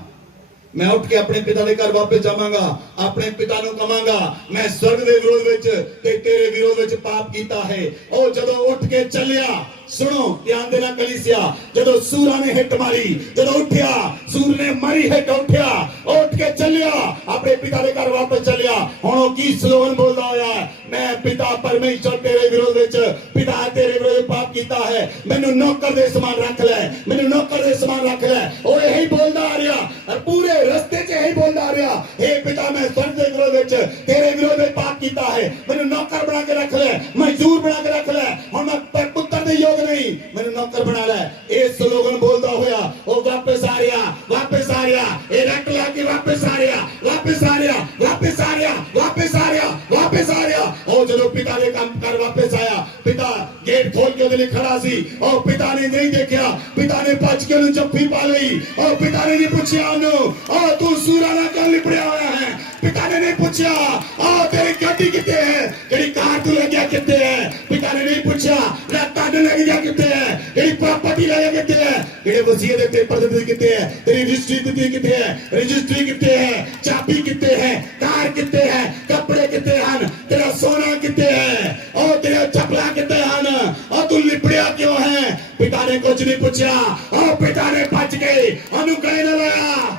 ਮੈਂ ਉੱਠ ਕੇ ਆਪਣੇ ਪਿਤਾ ਦੇ ਘਰ ਵਾਪਸ ਜਾਵਾਂਗਾ, ਆਪਣੇ ਪਿਤਾ ਨੂੰ ਕਹਾਂਗਾ ਮੈਂ ਸਵਰਗ ਦੇ ਵਿਰੋਧ ਵਿੱਚ ਤੇ ਤੇਰੇ ਵਿਰੋਧ ਵਿੱਚ ਪਾਪ ਕੀਤਾ ਹੈ। ਉਹ ਜਦੋਂ ਉੱਠ ਕੇ ਚੱਲਿਆ, ਸੁਣੋ ਧਿਆਨ ਦੇਣਾ ਕਲੀਸਿਆ, ਜਦੋਂ ਸੂਰਾਂ ਨੇ ਹਿੱਟ ਮਾਰੀ, ਜਦੋਂ ਉੱਠਿਆ, ਸੂਰ ਨੇ ਮਾਰੀ ਹਿੱਟ, ਉੱਠਿਆ, ਉੱਠ ਕੇ ਚੱਲਿਆ, ਆਪਣੇ ਪਿਤਾ ਦੇ ਘਰ ਵਾਪਸ ਚੱਲਿਆ। ਹੁਣ ਉਹ ਕੀ ਸਲੋਗਨ ਬੋਲਦਾ ਹੋਇਆ? ਮੈਂ ਪਿਤਾ ਪਰਮੇਸ਼ਰ ਤੇਰੇ ਵਿਰੋਧ ਵਿੱਚ, ਪਿਤਾ ਤੇਰੇ ਵਿਰੋਧ ਪਾਪ ਕੀਤਾ ਹੈ, ਮੈਨੂੰ ਨੌਕਰ ਦੇ ਸਮਾਨ ਰੱਖ ਲੈ, ਮੈਨੂੰ ਨੌਕਰ ਦੇ ਸਮਾਨ ਰੱਖ ਲੈ। ਉਹ ਇਹੀ ਬੋਲਦਾ ਆ ਰਿਹਾ ਔਰ ਪੂਰੇ ਰਸਤੇ 'ਚ ਇਹੀ ਬੋਲਦਾ ਆ ਰਿਹਾ, हे ਪਿਤਾ ਮੈਂ ਸਵਰਗ ਦੇ ਵਿਰੋਧ ਵਿੱਚ, ਤੇਰੇ ਵਿਰੋਧ ਵਿੱਚ ਪਾਪ ਕੀਤਾ ਹੈ, ਮੈਨੂੰ ਨੌਕਰ ਬਣਾ ਕੇ ਰੱਖ ਲੈ, ਮਜ਼ਦੂਰ ਬਣਾ ਕੇ ਰੱਖ ਲੈ। ਹੁਣ ਮੈਂ ਪੁੱਤਰ ਦੇ ਯੋਗ ਨਹੀਂ, ਮੈਨੂੰ ਨੌਕਰ ਬਣਾ ਲੈ। ਇਹ ਸਲੋਗਨ ਬੋਲਦਾ ਹੋਇਆ ਉਹ ਵਾਪਸ ਆ ਰਿਹਾ, ਵਾਪਸ ਆ ਰਿਹਾ, ਇਹ ਰੱਟ ਲਾ ਕੇ ਵਾਪਸ ਆ ਰਿਹਾ, ਵਾਪਸ ਆ ਰਿਹਾ, ਵਾਪਸ ਆ ਰਿਹਾ, ਵਾਪਸ ਆ ਰਿਹਾ, ਵਾਪਸ ਆ ਰਿਹਾ। ਉਹ ਜਦੋਂ ਪਿਤਾ ਦੇ ਕੰਮ ਕਰ ਵਾਪਸ ਆਇਆ, ਪਿਤਾ ਗੇਟ ਖੋਲ ਕੇ ਉਹਦੇ ਲਈ ਖੜਾ ਸੀ। ਉਹ ਪਿਤਾ ਨੇ ਨਹੀਂ ਦੇਖਿਆ, ਪਿਤਾ ਨੇ ਭੱਜ ਕੇ ਉਹਨੂੰ ਜੱਫੀ ਪਾ ਲਈ। ਉਹ ਪਿਤਾ ਨੇ ਨਹੀਂ ਪੁੱਛਿਆ ਉਹਨੂੰ, ਉਹ ਤੂੰ ਸੂਰਾਂ ਨਾਲ ਕਿਉਂ ਲਿਪੜਿਆ ਹੋਇਆ ਹੈ? ਪਿਤਾ ਨੇ ਨਹੀਂ ਪੁੱਛਿਆ ਉਹ ਤੇਰੀ ਗੱਡੀ ਕਿੱਥੇ ਹੈ, ਜਿਹੜੀ ਕਾਰ ਤੂੰ ਲੈ ਗਿਆ ਕਿੱਥੇ ਹੈ? ਪਿਤਾ ਨੇ ਨਹੀਂ ਪੁੱਛਿਆ ਰਾਤਾਂ ਨੂੰ ਲੈ ਗਿਆ ਕਿੱਥੇ ਹੈ, ਜਿਹੜੀ ਪ੍ਰਾਪਰਟੀ ਲੈ ਗਿਆ ਕਿੱਥੇ ਹੈ, ਜਿਹੜੇ ਵਸੀਅਤ ਦੇ ਪੇਪਰ ਦਿੱਤੇ ਕਿੱਥੇ ਹੈ, ਤੇਰੀ ਰਜਿਸਟਰੀ ਦਿੱਤੀ ਕਿੱਥੇ ਹੈ, ਰਜਿਸਟਰੀ ਕਿੱਥੇ ਹੈ, ਚਾਬੀ ਕਿੱਥੇ ਹੈ, ਕਾਰ ਕਿੱਥੇ ਹੈ, ਕੱਪੜੇ ਕਿੱਥੇ ਹਨ, ਤੇਰਾ ਸੋਨਾ ਕਿੱਥੇ ਹੈ, ਉਹ ਤੇਰੇ ਚੱਪਲਾਂ ਕਿੱਥੇ ਹਨ, ਉਹ ਤੂੰ ਲਿਪੜਿਆ ਕਿਉਂ ਹੈ? ਪਿਤਾ ਨੇ ਕੁਝ ਨਹੀਂ ਪੁੱਛਿਆ। ਉਹ ਪਿਤਾ ਨੇ ਭੱਜ ਕੇ ਉਹਨੂੰ ਗਲੇ ਨਾਲ ਲਾਇਆ।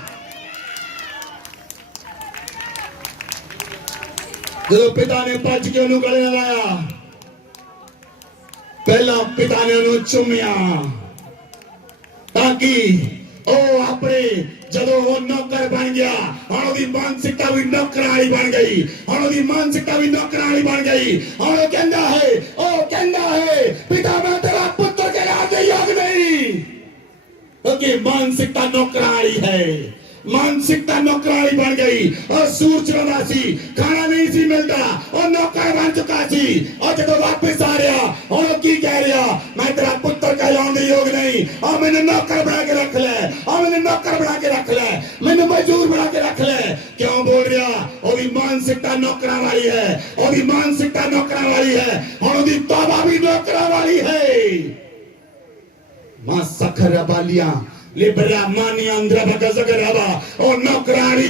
ਜਦੋਂ ਪਿਤਾ ਨੇ ਭੱਜ ਕੇ ਉਹਨੂੰ ਗਲੇ ਨਾਲ ਲਾਇਆ, ਪਹਿਲਾਂ ਪਿਤਾ ਨੇ ਉਹਨੂੰ ਚੁੰਮਿਆ ਤਾਂ ਕਿ ਉਹ ਆਪਣੇ, ਜਦੋਂ ਉਹ ਨੌਕਰ ਬਣ ਗਿਆ, ਹੁਣ ਉਹਦੀ ਮਾਨਸਿਕਤਾ ਵੀ ਨੌਕਰਾਂ ਵਾਲੀ ਬਣ ਗਈ, ਹੁਣ ਉਹਦੀ ਮਾਨਸਿਕਤਾ ਵੀ ਨੌਕਰਾਂ ਵਾਲੀ ਬਣ ਗਈ। ਹੁਣ ਉਹ ਕਹਿੰਦਾ ਹੈ ਪਿਤਾ ਮੈਂ ਤੇਰਾ ਪੁੱਤਰ ਕਹਿਲਾਣ ਦੇ ਯੋਗ ਨਹੀਂ, क्योंकि मानसिकता नौकरानी है, मानसिकता नौकरानी बन गई। और सूर चढ़ा सी, खाना नहीं सी मिलता और नौकर बन चुका सी। और जब वापस आ रहा और की कह रहा मैं तेरा पुत्र कहलाने योग नहीं, और मैंने नौकर बना के रख ले, और मैंने नौकर बना के रख ले, मैंने मजदूर बना के रख ले। क्यों बोल रहा? और मानसिकता नौकरा वाली है, और मानसिकता नौकरा वाली है, और तौबा भी नौकरा वाली है। मां सखर बालियां लिबरा मानी अंदर बगजगरवा और नौकरानी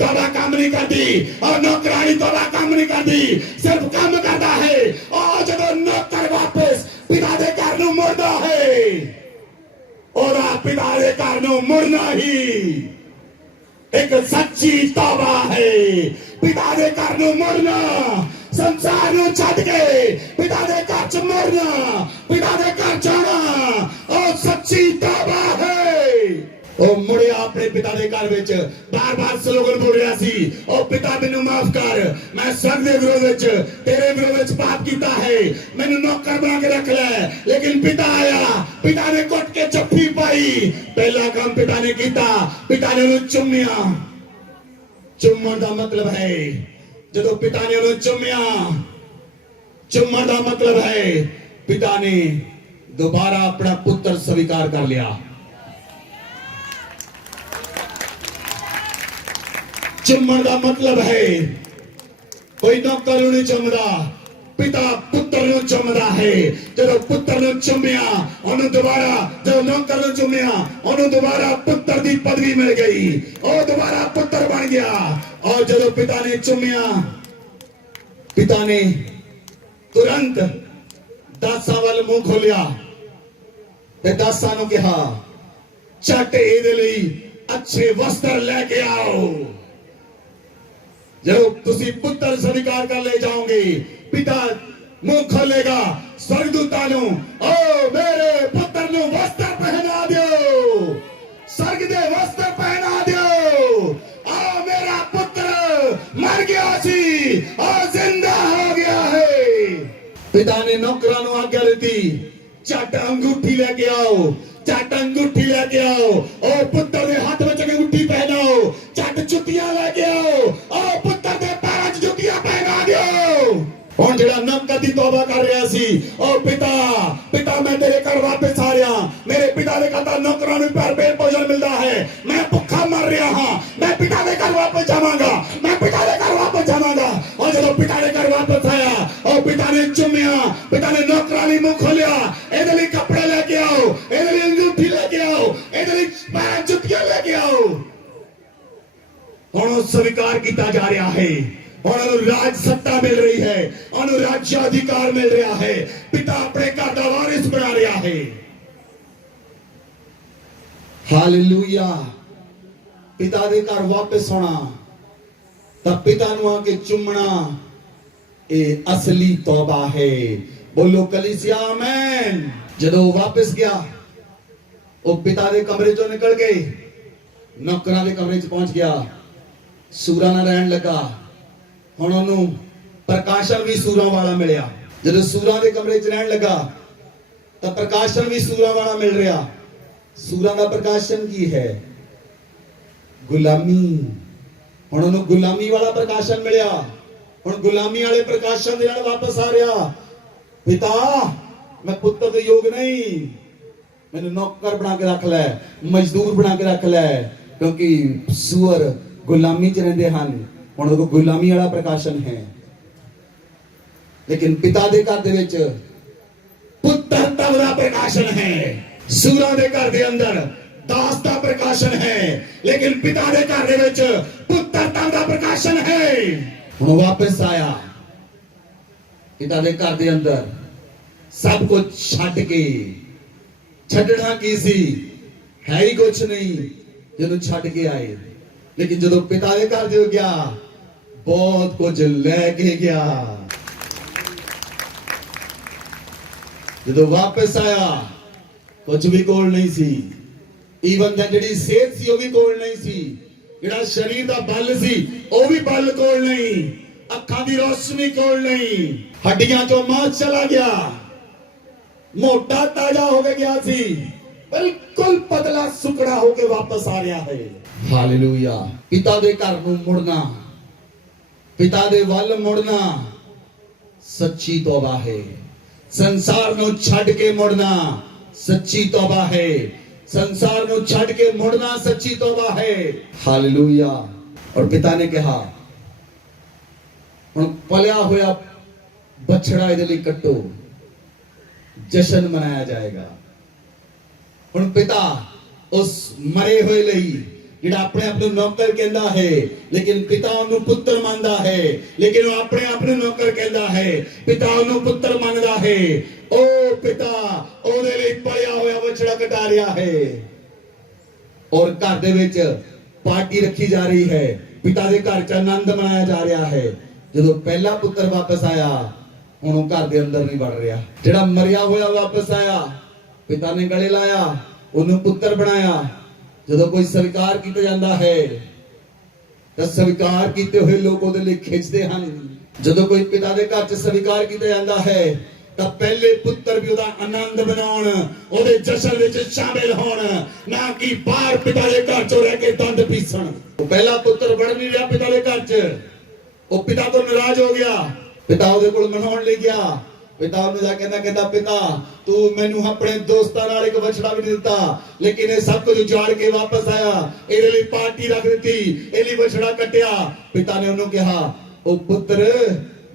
तौबा काम नहीं करती, और नौकरानी तौबा काम नहीं करती, सिर्फ काम करता है। और जब नौकर वापस पिता दे घर नूं मुड़दा है, और पिता दे घर नूं मुड़ना ही एक सच्ची तौबा है। पिता दे घर नूं मुड़ना, संसार नूं छड्ड के पिता दे घर च मुड़ना, पिता दे घर जाना, और सच्ची तौबा है। ਉਹ ਮੁੜਿਆ ਆਪਣੇ ਪਿਤਾ ਦੇ ਘਰ ਵਿੱਚ, ਬਾਰ-ਬਾਰ ਸਲੋਗਨ ਬੋਲ ਰਿਹਾ ਸੀ, ਉਹ ਪਿਤਾ ਮੈਨੂੰ ਮਾਫ ਕਰ, ਮੈਂ ਸਵਰਗ ਦੇ ਵਿਰੋਧ ਵਿੱਚ, ਤੇਰੇ ਵਿਰੋਧ ਵਿੱਚ ਪਾਪ ਕੀਤਾ ਹੈ, ਮੈਨੂੰ ਨੌਕਰ ਬਣਾ ਕੇ ਰੱਖ ਲੈ। ਲੇਕਿਨ ਪਿਤਾ ਆਇਆ, ਪਿਤਾ ਨੇ ਕੁੱਟ ਕੇ ਜੱਫੀ ਪਾਈ। ਪਹਿਲਾ ਕੰਮ ਪਿਤਾ ਨੇ ਕੀਤਾ, ਪਿਤਾ ਨੇ ਉਹਨੂੰ ਚੁੰਮਿਆ। ਚੁੰਮਣ ਦਾ ਮਤਲਬ ਹੈ ਜਦੋਂ ਪਿਤਾ ਨੇ ਉਹਨੂੰ ਚੁੰਮਿਆ, ਚੁੰਮਣ ਦਾ ਮਤਲਬ ਹੈ ਪਿਤਾ ਨੇ ਦੁਬਾਰਾ ਆਪਣਾ ਪੁੱਤਰ ਸਵੀਕਾਰ ਕਰ ਲਿਆ। ਚੁੰਮਣ ਦਾ ਮਤਲਬ ਹੈ ਕੋਈ ਨੌਕਰ ਨੂੰ ਨਹੀਂ ਚੁੰਮਦਾ, ਪਿਤਾ ਪੁੱਤਰ ਨੂੰ ਚੁੰਮਦਾ ਹੈ। ਜਦੋਂ ਪੁੱਤਰ ਨੂੰ ਚੁੰਮਿਆ ਉਹਨੂੰ ਦੁਬਾਰਾ, ਜਦੋਂ ਨੌਕਰ ਨੂੰ ਚੁੰਮਿਆ ਉਹਨੂੰ ਦੁਬਾਰਾ ਪੁੱਤਰ ਦੀ ਪਦਵੀ ਮਿਲ ਗਈ, ਉਹ ਦੁਬਾਰਾ ਪੁੱਤਰ ਬਣ ਗਿਆ। ਔਰ ਜਦੋਂ ਪਿਤਾ ਨੇ ਚੁੰਮਿਆ, ਪਿਤਾ ਨੇ ਤੁਰੰਤ ਦਾਸਾਂ ਵੱਲ ਮੂੰਹ ਖੋਲਿਆ ਤੇ ਦਾਸਾਂ ਨੂੰ ਕਿਹਾ ਝੱਟ ਇਹਦੇ ਲਈ ਅੱਛੇ ਵਸਤਰ ਲੈ ਕੇ ਆਓ। ਜਦੋਂ ਤੁਸੀਂ ਪੁੱਤਰ ਸਵੀਕਾਰ ਕਰ ਲੈ ਜਾਓਗੇ, ਪਿਤਾ ਮੂੰਹ ਖੋਲੇਗਾ ਸਵਰਗਦੂਤਾਂ ਨੂੰ, ਓ ਮੇਰੇ ਪੁੱਤਰ ਨੂੰ ਵਸਤਰ ਪਹਿਨਾ ਦਿਓ, ਸਵਰਗ ਦੇ ਵਸਤਰ ਪਹਿਨਾ ਦਿਓ। ਆ ਮੇਰਾ ਪੁੱਤਰ ਮਰ ਗਿਆ ਸੀ, ਆ ਜ਼ਿੰਦਾ ਹੋ ਗਿਆ ਹੈ। ਪਿਤਾ ਨੇ ਨੌਕਰਾਂ ਨੂੰ ਆਗਿਆ ਦਿੱਤੀ ਝੱਟ ਅੰਗੂਠੀ ਲੈ ਕੇ ਆਓ, ਝੱਟ ਅੰਗੂਠੀ ਲੈ ਕੇ ਆਓ। ਉਹ ਪੁੱਤਰ ਦੇ ਹੱਥ ਵਿੱਚ ਅੰਗੂਠੀ ਪਹਿਨਾਓ, ਝੱਟ ਜੁੱਤੀਆਂ ਲੈ ਕੇ ਆਓ, ਉਹ ਪੁੱਤਰ ਦੇ ਪੈਰਾਂ 'ਚ ਜੁੱਤੀਆਂ ਪਹਿਨਾ ਦਿਓ। ਹੁਣ ਜਿਹੜਾ ਨੌਕਰ ਦੀ ਤੌਬਾ ਕਰ ਰਿਹਾ ਸੀ, ਉਹ ਪਿਤਾ ਮੈਂ ਤੇਰੇ ਘਰ ਵਾਪਸ ਆ ਰਿਹਾ, ਮੇਰੇ ਪਿਤਾ ਦੇ ਘਰ ਤਾਂ ਨੌਕਰਾਂ ਨੂੰ ਭਰਪੇਟ ਭੋਜਨ ਮਿਲਦਾ ਹੈ, ਮੈਂ ਭੁੱਖਾ ਮਰ ਰਿਹਾ ਹਾਂ, ਮੈਂ ਪਿਤਾ ਦੇ ਘਰ ਵਾਪਸ ਜਾਵਾਂਗਾ, ਮੈਂ ਪਿਤਾ ਦੇ ਘਰ ਵਾਪਸ ਜਾਵਾਂਗਾ। ਔਰ ਜਦੋਂ ਪਿਤਾ ਦੇ ਘਰ ਵਾਪਸ ਆਇਆ, ਉਹ ਪਿਤਾ ਨੇ ਚੁੰਮਿਆ, ਪਿਤਾ ਨੇ ਨੌਕਰਾਂ ਲਈ ਮੂੰਹ ਖੋਲਿਆ, ਇਹਦੇ ਲਈ ਕੱਪੜੇ ਲੈ ਕੇ ਆਓ, ਇਹਦੇ ਲਈ ਅੰਗੂਠੀ ਲੈ ਕੇ ਆਓ, ਇਹਦੇ ਲਈ ਪੈਰਾਂ ਜੁੱਤੀਆਂ ਲੈ ਕੇ ਆਓ। ਹੁਣ ਉਹ ਸਵੀਕਾਰ ਕੀਤਾ ਜਾ ਰਿਹਾ ਹੈ, ਹੁਣ ਉਹਨੂੰ ਰਾਜ ਸੱਤਾ ਮਿਲ ਰਹੀ ਹੈ, ਉਹਨੂੰ ਰਾਜ ਅਧਿਕਾਰ ਮਿਲ ਰਿਹਾ ਹੈ, ਪਿਤਾ ਆਪਣੇ ਘਰ ਦਾ ਵਾਰਿਸ ਬਣਾ ਰਿਹਾ ਹੈ। ਹਾਲੇਲੂਇਆ। ਪਿਤਾ ਦੇ ਘਰ ਵਾਪਸ ਆਉਣਾ ਤਾਂ ਪਿਤਾ ਨੂੰ ਆ ਕੇ ਚੁੰਮਣਾ, ਇਹ ਅਸਲੀ ਤੌਬਾ ਹੈ। ਬੋਲੋ ਕਲੀਸਿਆ ਆਮੇਨ। ਜਦੋਂ ਵਾਪਸ ਗਿਆ, ਉਹ ਪਿਤਾ ਦੇ ਕਮਰੇ ਚੋਂ ਨਿਕਲ ਕੇ ਨੌਕਰਾਂ ਦੇ ਕਮਰੇ 'ਚ ਪਹੁੰਚ ਗਿਆ, ਸੂਰਾਂ ਨਾਲ ਰਹਿਣ ਲੱਗਾ। ਹੁਣ ਉਹਨੂੰ ਪ੍ਰਕਾਸ਼ਨ ਵੀ ਸੂਰਾਂ ਵਾਲਾ ਮਿਲਿਆ। ਜਦੋਂ ਸੂਰਾਂ ਦੇ ਕਮਰੇ 'ਚ ਰਹਿਣ ਲੱਗਾ ਤਾਂ ਪ੍ਰਕਾਸ਼ਨ ਵੀ ਸੂਰਾਂ ਵਾਲਾ ਮਿਲ ਰਿਹਾ। ਸੂਰਾਂ ਦਾ ਪ੍ਰਕਾਸ਼ਨ ਕੀ ਹੈ? ਗੁਲਾਮੀ। ਹੁਣ ਉਹਨੂੰ ਗੁਲਾਮੀ ਵਾਲਾ ਪ੍ਰਕਾਸ਼ਨ ਮਿਲਿਆ। ਹੁਣ ਗੁਲਾਮੀ ਵਾਲੇ ਪ੍ਰਕਾਸ਼ਨ ਦੇ ਨਾਲ ਵਾਪਸ ਆ ਰਿਹਾ। ਪਿਤਾ ਮੈਂ ਪੁੱਤਰ ਦੇ ਯੋਗ ਨਹੀਂ, ਮੈਨੂੰ ਨੌਕਰ ਬਣਾ ਕੇ ਰੱਖ ਲੈ, ਮਜ਼ਦੂਰ ਬਣਾ ਕੇ ਰੱਖ ਲੈ, ਕਿਉਂਕਿ ਸੂਰ ਗੁਲਾਮੀ 'ਚ ਰਹਿੰਦੇ ਹਨ। ਹੁਣ ਉਹ ਗੁਲਾਮੀ ਵਾਲਾ ਪ੍ਰਕਾਸ਼ਨ ਹੈ। ਲੇਕਿਨ ਪਿਤਾ ਦੇ ਘਰ ਦੇ ਵਿੱਚ ਪੁੱਤਰਤਾ ਦਾ ਪ੍ਰਕਾਸ਼ਨ ਹੈ। ਸੂਰਾਂ ਦੇ ਘਰ ਦੇ ਅੰਦਰ ਦਾਸ ਦਾ ਪ੍ਰਕਾਸ਼ਨ ਹੈ, ਲੇਕਿਨ ਪਿਤਾ ਦੇ ਘਰ ਦੇ ਵਿੱਚ ਪੁੱਤਰਤਾ ਦਾ ਪ੍ਰਕਾਸ਼ਨ ਹੈ। ਹੁਣ ਵਾਪਸ ਆਇਆ ਪਿਤਾ ਦੇ ਘਰ ਦੇ ਅੰਦਰ, ਸਭ ਕੁਝ ਛੱਡ ਕੇ। ਛੱਡਣਾ ਕੀ ਸੀ? ਹੈ ਹੀ ਕੁਝ ਨਹੀਂ ਜਦੋਂ ਛੱਡ ਕੇ ਆਏ। ਲੇਕਿਨ ਜਦੋਂ ਪਿਤਾ ਦੇ ਘਰ ਦੇ ਗਿਆ, ਬਹੁਤ ਕੁਝ ਲੈ ਕੇ ਗਿਆ। ਜਦੋਂ ਵਾਪਸ ਆਇਆ, ਕੁਝ ਵੀ ਕੋਲ ਨਹੀਂ ਸੀ। ਈਵਨ ਜਿਹੜੀ ਸਿਹਤ ਸੀ ਉਹ ਵੀ ਕੋਲ ਨਹੀਂ ਸੀ, ਜਿਹੜਾ ਸਰੀਰ ਦਾ ਬਲ ਸੀ ਉਹ ਵੀ ਬਲ ਕੋਲ ਨਹੀਂ, ਅੱਖਾਂ ਦੀ ਰੋਸ਼ਨੀ ਕੋਲ ਨਹੀਂ, ਹੱਡੀਆਂ ਚੋਂ ਮਾਸ ਚਲਾ ਗਿਆ, ਮੋਟਾ ਤਾਜ਼ਾ ਹੋ ਕੇ ਗਿਆ ਸੀ, ਬਿਲਕੁਲ ਪਤਲਾ ਸੁਕੜਾ ਹੋ ਕੇ ਵਾਪਸ ਆ ਰਿਹਾ ਹੈ। ਹਾਲੇਲੂਇਆ। ਪਿਤਾ ਦੇ ਘਰ ਨੂੰ ਮੁੜਨਾ, ਪਿਤਾ ਦੇ ਵੱਲ ਮੁੜਨਾ ਸੱਚੀ ਤੌਬਾ ਹੈ। ਸੰਸਾਰ ਨੂੰ ਛੱਡ ਕੇ ਮੁੜਨਾ ਸੱਚੀ ਤੌਬਾ ਹੈ। ਸੰਸਾਰ ਨੂੰ ਛੱਡ ਕੇ ਮੁੜਨਾ ਸੱਚੀ ਤੌਬਾ ਹੈ। ਹਾਲੇਲੂਇਆ। ਔਰ ਪਿਤਾ ਨੇ ਕਿਹਾ ਹੁਣ ਪਲਿਆ ਹੋਇਆ ਬਛੜਾ ਇਹਦੇ ਲਈ ਕੱਟੋ, ਜਸ਼ਨ ਮਨਾਇਆ ਜਾਏਗਾ। ਹੁਣ ਪਿਤਾ ਉਸ ਮਰੇ ਹੋਏ ਲਈ, ਜਿਹੜਾ ਆਪਣੇ ਆਪ ਨੂੰ ਨੌਕਰ ਕਹਿੰਦਾ ਹੈ, ਲੇਕਿਨ ਪਿਤਾ ਉਹਨੂੰ ਪੁੱਤਰ ਮੰਨਦਾ ਹੈ, ਲੇਕਿਨ ਉਹ ਆਪਣੇ ਆਪ ਨੂੰ ਨੌਕਰ ਕਹਿੰਦਾ ਹੈ, ਪਿਤਾ ਉਹਨੂੰ ਪੁੱਤਰ ਮੰਨਦਾ ਹੈ। ਉਹ ਪਿਤਾ ਉਹਦੇ ਲਈ ਪਲਿਆ ਹੋਇਆ ਬਛੜਾ ਕਟਾ ਰਿਹਾ ਹੈ। ਔਰ ਘਰ ਦੇ ਵਿੱਚ ਪਾਰਟੀ ਰੱਖੀ ਜਾ ਰਹੀ ਹੈ, ਪਿਤਾ ਦੇ ਘਰ 'ਚ ਆਨੰਦ ਮਨਾਇਆ ਜਾ ਰਿਹਾ ਹੈ। ਜਦੋਂ ਪਹਿਲਾ ਪੁੱਤਰ ਵਾਪਸ ਆਇਆ, ਹੁਣ ਉਹ ਘਰ ਦੇ ਅੰਦਰ ਨਹੀਂ ਵੜ ਰਿਹਾ। ਜਿਹੜਾ ਮਰਿਆ ਹੋਇਆ ਵਾਪਸ ਆਇਆ, ਪਿਤਾ ਨੇ ਗਲੇ ਲਾਇਆ, ਉਹਨੂੰ ਪੁੱਤਰ ਬਣਾਇਆ। ਜਦੋਂ ਕੋਈ ਸਵੀਕਾਰ ਕੀਤਾ ਜਾਂਦਾ ਹੈ ਤਾਂ ਸਵੀਕਾਰ ਕੀਤੇ ਹੋਏ ਲੋਕ ਉਹਦੇ ਲਈ ਖਿੱਚਦੇ ਹਨ। ਜਦੋਂ ਕੋਈ ਪਿਤਾ ਦੇ ਘਰ 'ਚ ਸਵੀਕਾਰ ਕੀਤਾ ਜਾਂਦਾ ਹੈ ਤਾਂ ਪਹਿਲੇ ਪੁੱਤਰ ਵੀ ਉਹਦਾ ਆਨੰਦ ਮਨਾਉਣ, ਉਹਦੇ ਜਸ਼ਨ ਵਿੱਚ ਸ਼ਾਮਿਲ ਹੋਣ, ਨਾ ਕਿ ਬਾਹਰ ਪਿਤਾ ਦੇ ਘਰ 'ਚੋਂ ਰਹਿ ਕੇ ਦੰਦ ਪੀਸਣ। सुन, वो पहला पुत्र बढ़ नहीं रहा पिता के घर च, वो पिता तो नाराज हो गया। पिता ਉਹਦੇ ਕੋਲ ਮਨਾਉਣ ਲਈ ਗਿਆ। पिता ਉਹਨੂੰ ਜਾ ਕਹਿੰਦਾ पिता तू ਮੈਨੂੰ ਆਪਣੇ ਦੋਸਤਾਂ ਨਾਲ ਇੱਕ ਵਛੜਾ ਵੀ ਦਿੱਤਾ, ਲੇਕਿਨ ਇਹ ਸਭ ਕੁਝ ਉਜਾੜ ਕੇ ਵਾਪਸ ਆਇਆ, ਇਹਦੇ ਲਈ ਪਾਰਟੀ ਰੱਖ ਦਿੱਤੀ, ਇਹ ਲਈ ਵਛੜਾ ਕੱਟਿਆ। पिता ने ਉਹਨੂੰ ਕਿਹਾ, ਉਹ ਪੁੱਤਰ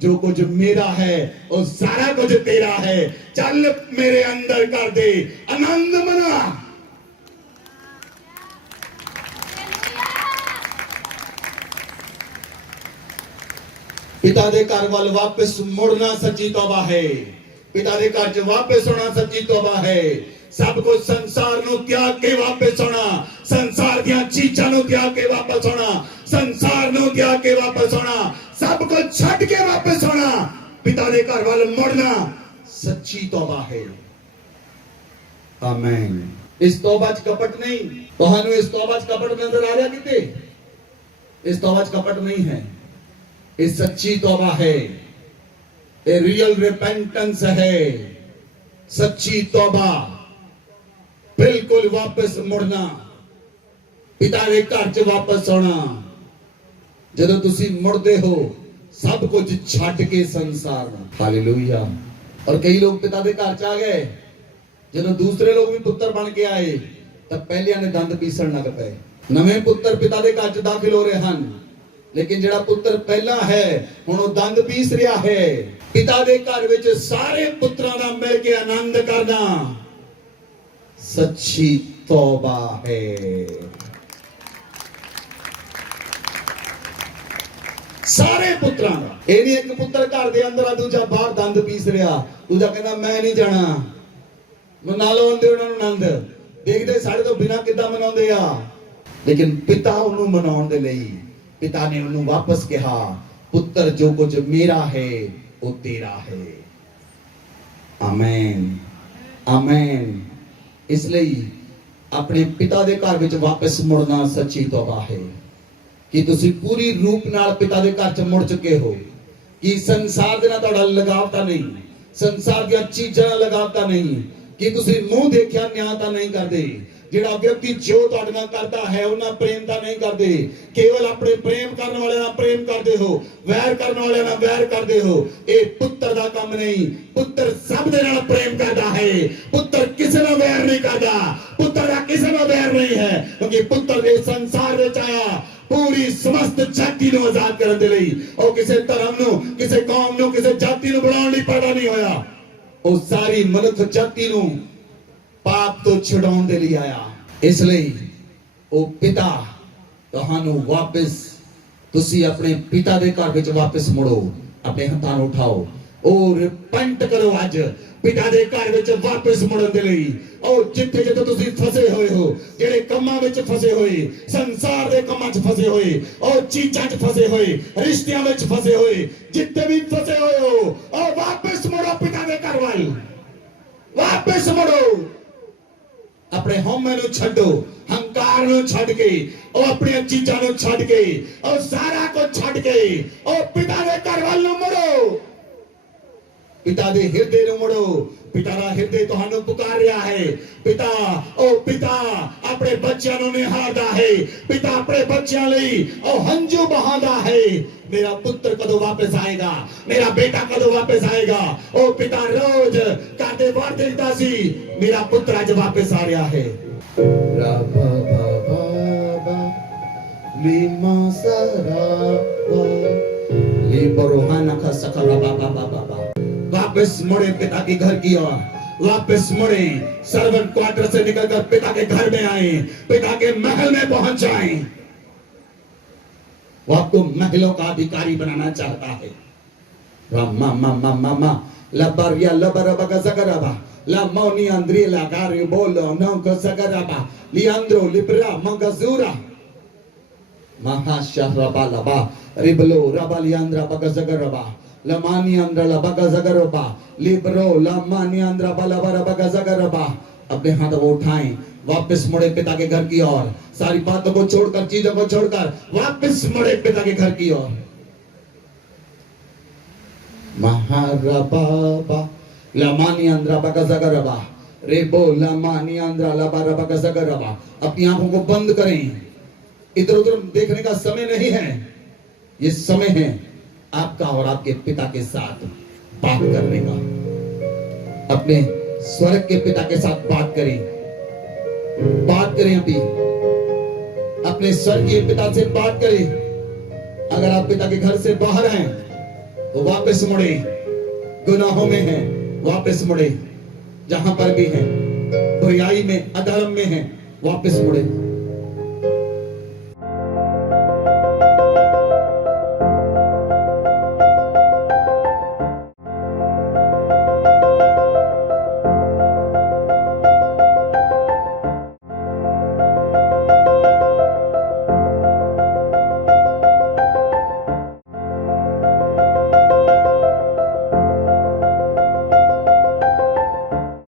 जो कुछ मेरा है वो सारा कुछ तेरा है, चल मेरे अंदर कर दे, आनंद मना। पिता दे घर वाल वापस मुड़ना सच्ची तौबा है, पिता दे घर च वापस होना सच्ची तौबा है। सब कुछ संसार नु त्याग के वापस होना, संसार दियां चीजां नु त्याग के वापस होना, संसार नु त्याग के वापस होना, सब कुछ छड़ के वापस होना, पिता दे घर वाल मुड़ना सच्ची तौबा है। आमीन। इस तौबा च कपट नहीं, तुहानू इस तौबा च कपट नजर आ रहा किते? इस तौबा च कपट नहीं है, ये सच्ची तौबा है, ये रियल रिपेंटेंस है, सच्ची तौबा, बिल्कुल वापस मुड़ना, पिता के घर च वापस आना। जदों तुसी मुड़दे हो सब कुछ छड़ के संसार में। हालेलुया। और कई लोग पिता के घर च आ गए, जदों दूसरे लोग भी पुत्र बन के आए तब पहलिया ने दंद पीसण लग पे। नवे पुत्र पिता के घर च दाखिल हो रहे हैं, लेकिन जिहड़ा पुत्र पहला है हुण वो दंद पीस रहा है। पिता के घर विच सारे पुत्रां दा मिल के आनंद करना सच्ची तौबा है। सारे पुत्रां दा, ये नहीं एक पुत्र घर दे अंदर आ दूजा बाहर दंद पीस रहा, दूजा कहना मैं नहीं जाना, मना लो आंदे उन्हां नूं आनंद देखदे साडे तो बिना किदां मनाउंदे आ। लेकिन पिता उन्हों मनाउण दे लई पिता ने उन्होंने वापस कहा, पुत्र जो कुछ मेरा है वो तेरा है। आमीन आमीन। इसलिए अपने पिता के घर विच वापस मुड़ना सच्ची तौबा है कि तुसी पूरी रूप नाल पिता के घर च मुड़ चुके हो, कि संसार दे नाल तुहाडा लगावता नहीं, संसार दी चीजां नाल लगावता नहीं, कि तुसी मुंह देखिया न्यायता नहीं करदे। जिहड़ा व्यक्ति जो तुहाडे नाल करदा है उन्हां प्रेम दा नहीं करदे, केवल अपने प्रेम करने वाले नाल प्रेम करदे हो, वैर करने वाले नाल वैर करदे हो। ये पुत्र दा काम नहीं, पुत्र सब दे नाल प्रेम करदा है, पुत्र किसे नाल वैर नहीं करदा, पुत्र दा किसे नाल वैर नहीं है, क्योंकि पुत्र इस संसार विच आया पूरी समस्त जाति नूं आजाद करन दे लई। ओ किसे धर्म नूं, किसे कौम नूं, किसे जाति नूं बनाउण लई पैदा नहीं होया, ओ सारी मनुख जाति नूं पाप तो छुड़ाउण दे लई आया। इसलिए ओ पिता तुहानू वापस, तुसी अपने पिता दे घर विच वापस मुड़ो, अपने हत्थां नूं उठाओ और रिपेंट करो। अज पिता दे घर विच वापस मुड़न दे लई, और जिथे जिथे तुसी फसे होए हो, जेड़े कम्मां विच फसे होए, संसार दे कम्मां च फसे होए, और चीजां च फसे होए, रिश्तियां विच फसे होए, जिथे भी फसे होए हो, और वापस मुड़ो पिता दे घर वाल, वापस मुड़ो। अपने हौमे नूं छड्डो, हंकार नूं छड्ड के, और अपनी चीजां नूं छड्ड के, और सारा कुछ छड्ड के, और पिता दे घर वाल नूं मुड़ो, पिता दे हिरदे नूं मुड़ो। पिता दा हिरदे तुहानू पुकार रहा है। पिता, ओ पिता अपने बच्चों नूं निहारदा है, पिता अपने बच्चों लई ओ हंजू बहादा है। मेरा पुत्र कदों वापस आएगा, मेरा बेटा कदों वापस आएगा। ओ पिता रोज काटे बार देखता सी, मेरा पुत्र आज वापस आ रहा है। वापस मुड़े पिता के घर की ओर, वापस मुड़े, सर्वेंट क्वार्टर से निकलकर पिता के घर में आए, पिता के महल में पहुंच जाएं। वो आपको महलों का अधिकारी बनाना चाहता है। रामा मामा मामा लबरिया लबरबा गजगरबा la moni andri la gari bolo non gazgaraba liandro libra mangazura mahasharaba riblo rabaliandra bagazagaraba lamani andra la bagazagaraba libro lamani andra balabara bagazagaraba। अपने हाथ को उठाएं, वापस मुड़े पिता के घर की ओर, सारी बातों को छोड़कर, चीजों को छोड़कर वापस मुड़े पिता के घर की ओर। महारबाबा लमानी अंद्रा बगजगरबा रेबो लमानी अंद्रा लबारा बगजगरबा। अपनी आंखों को बंद करें, इधर उधर देखने का समय नहीं है। ये समय है आपका और आपके पिता के साथ बात करने का। अपने स्वर्ग के पिता के साथ बात करें अभी। अपने स्वर्गीय पिता से बात करें। अगर आप पिता के घर से बाहर हैं तो वापस मुड़े, गुनाहों में हैं वापस मुड़े, जहां पर भी हैं, बुराई में, अधर्म में हैं वापस मुड़े।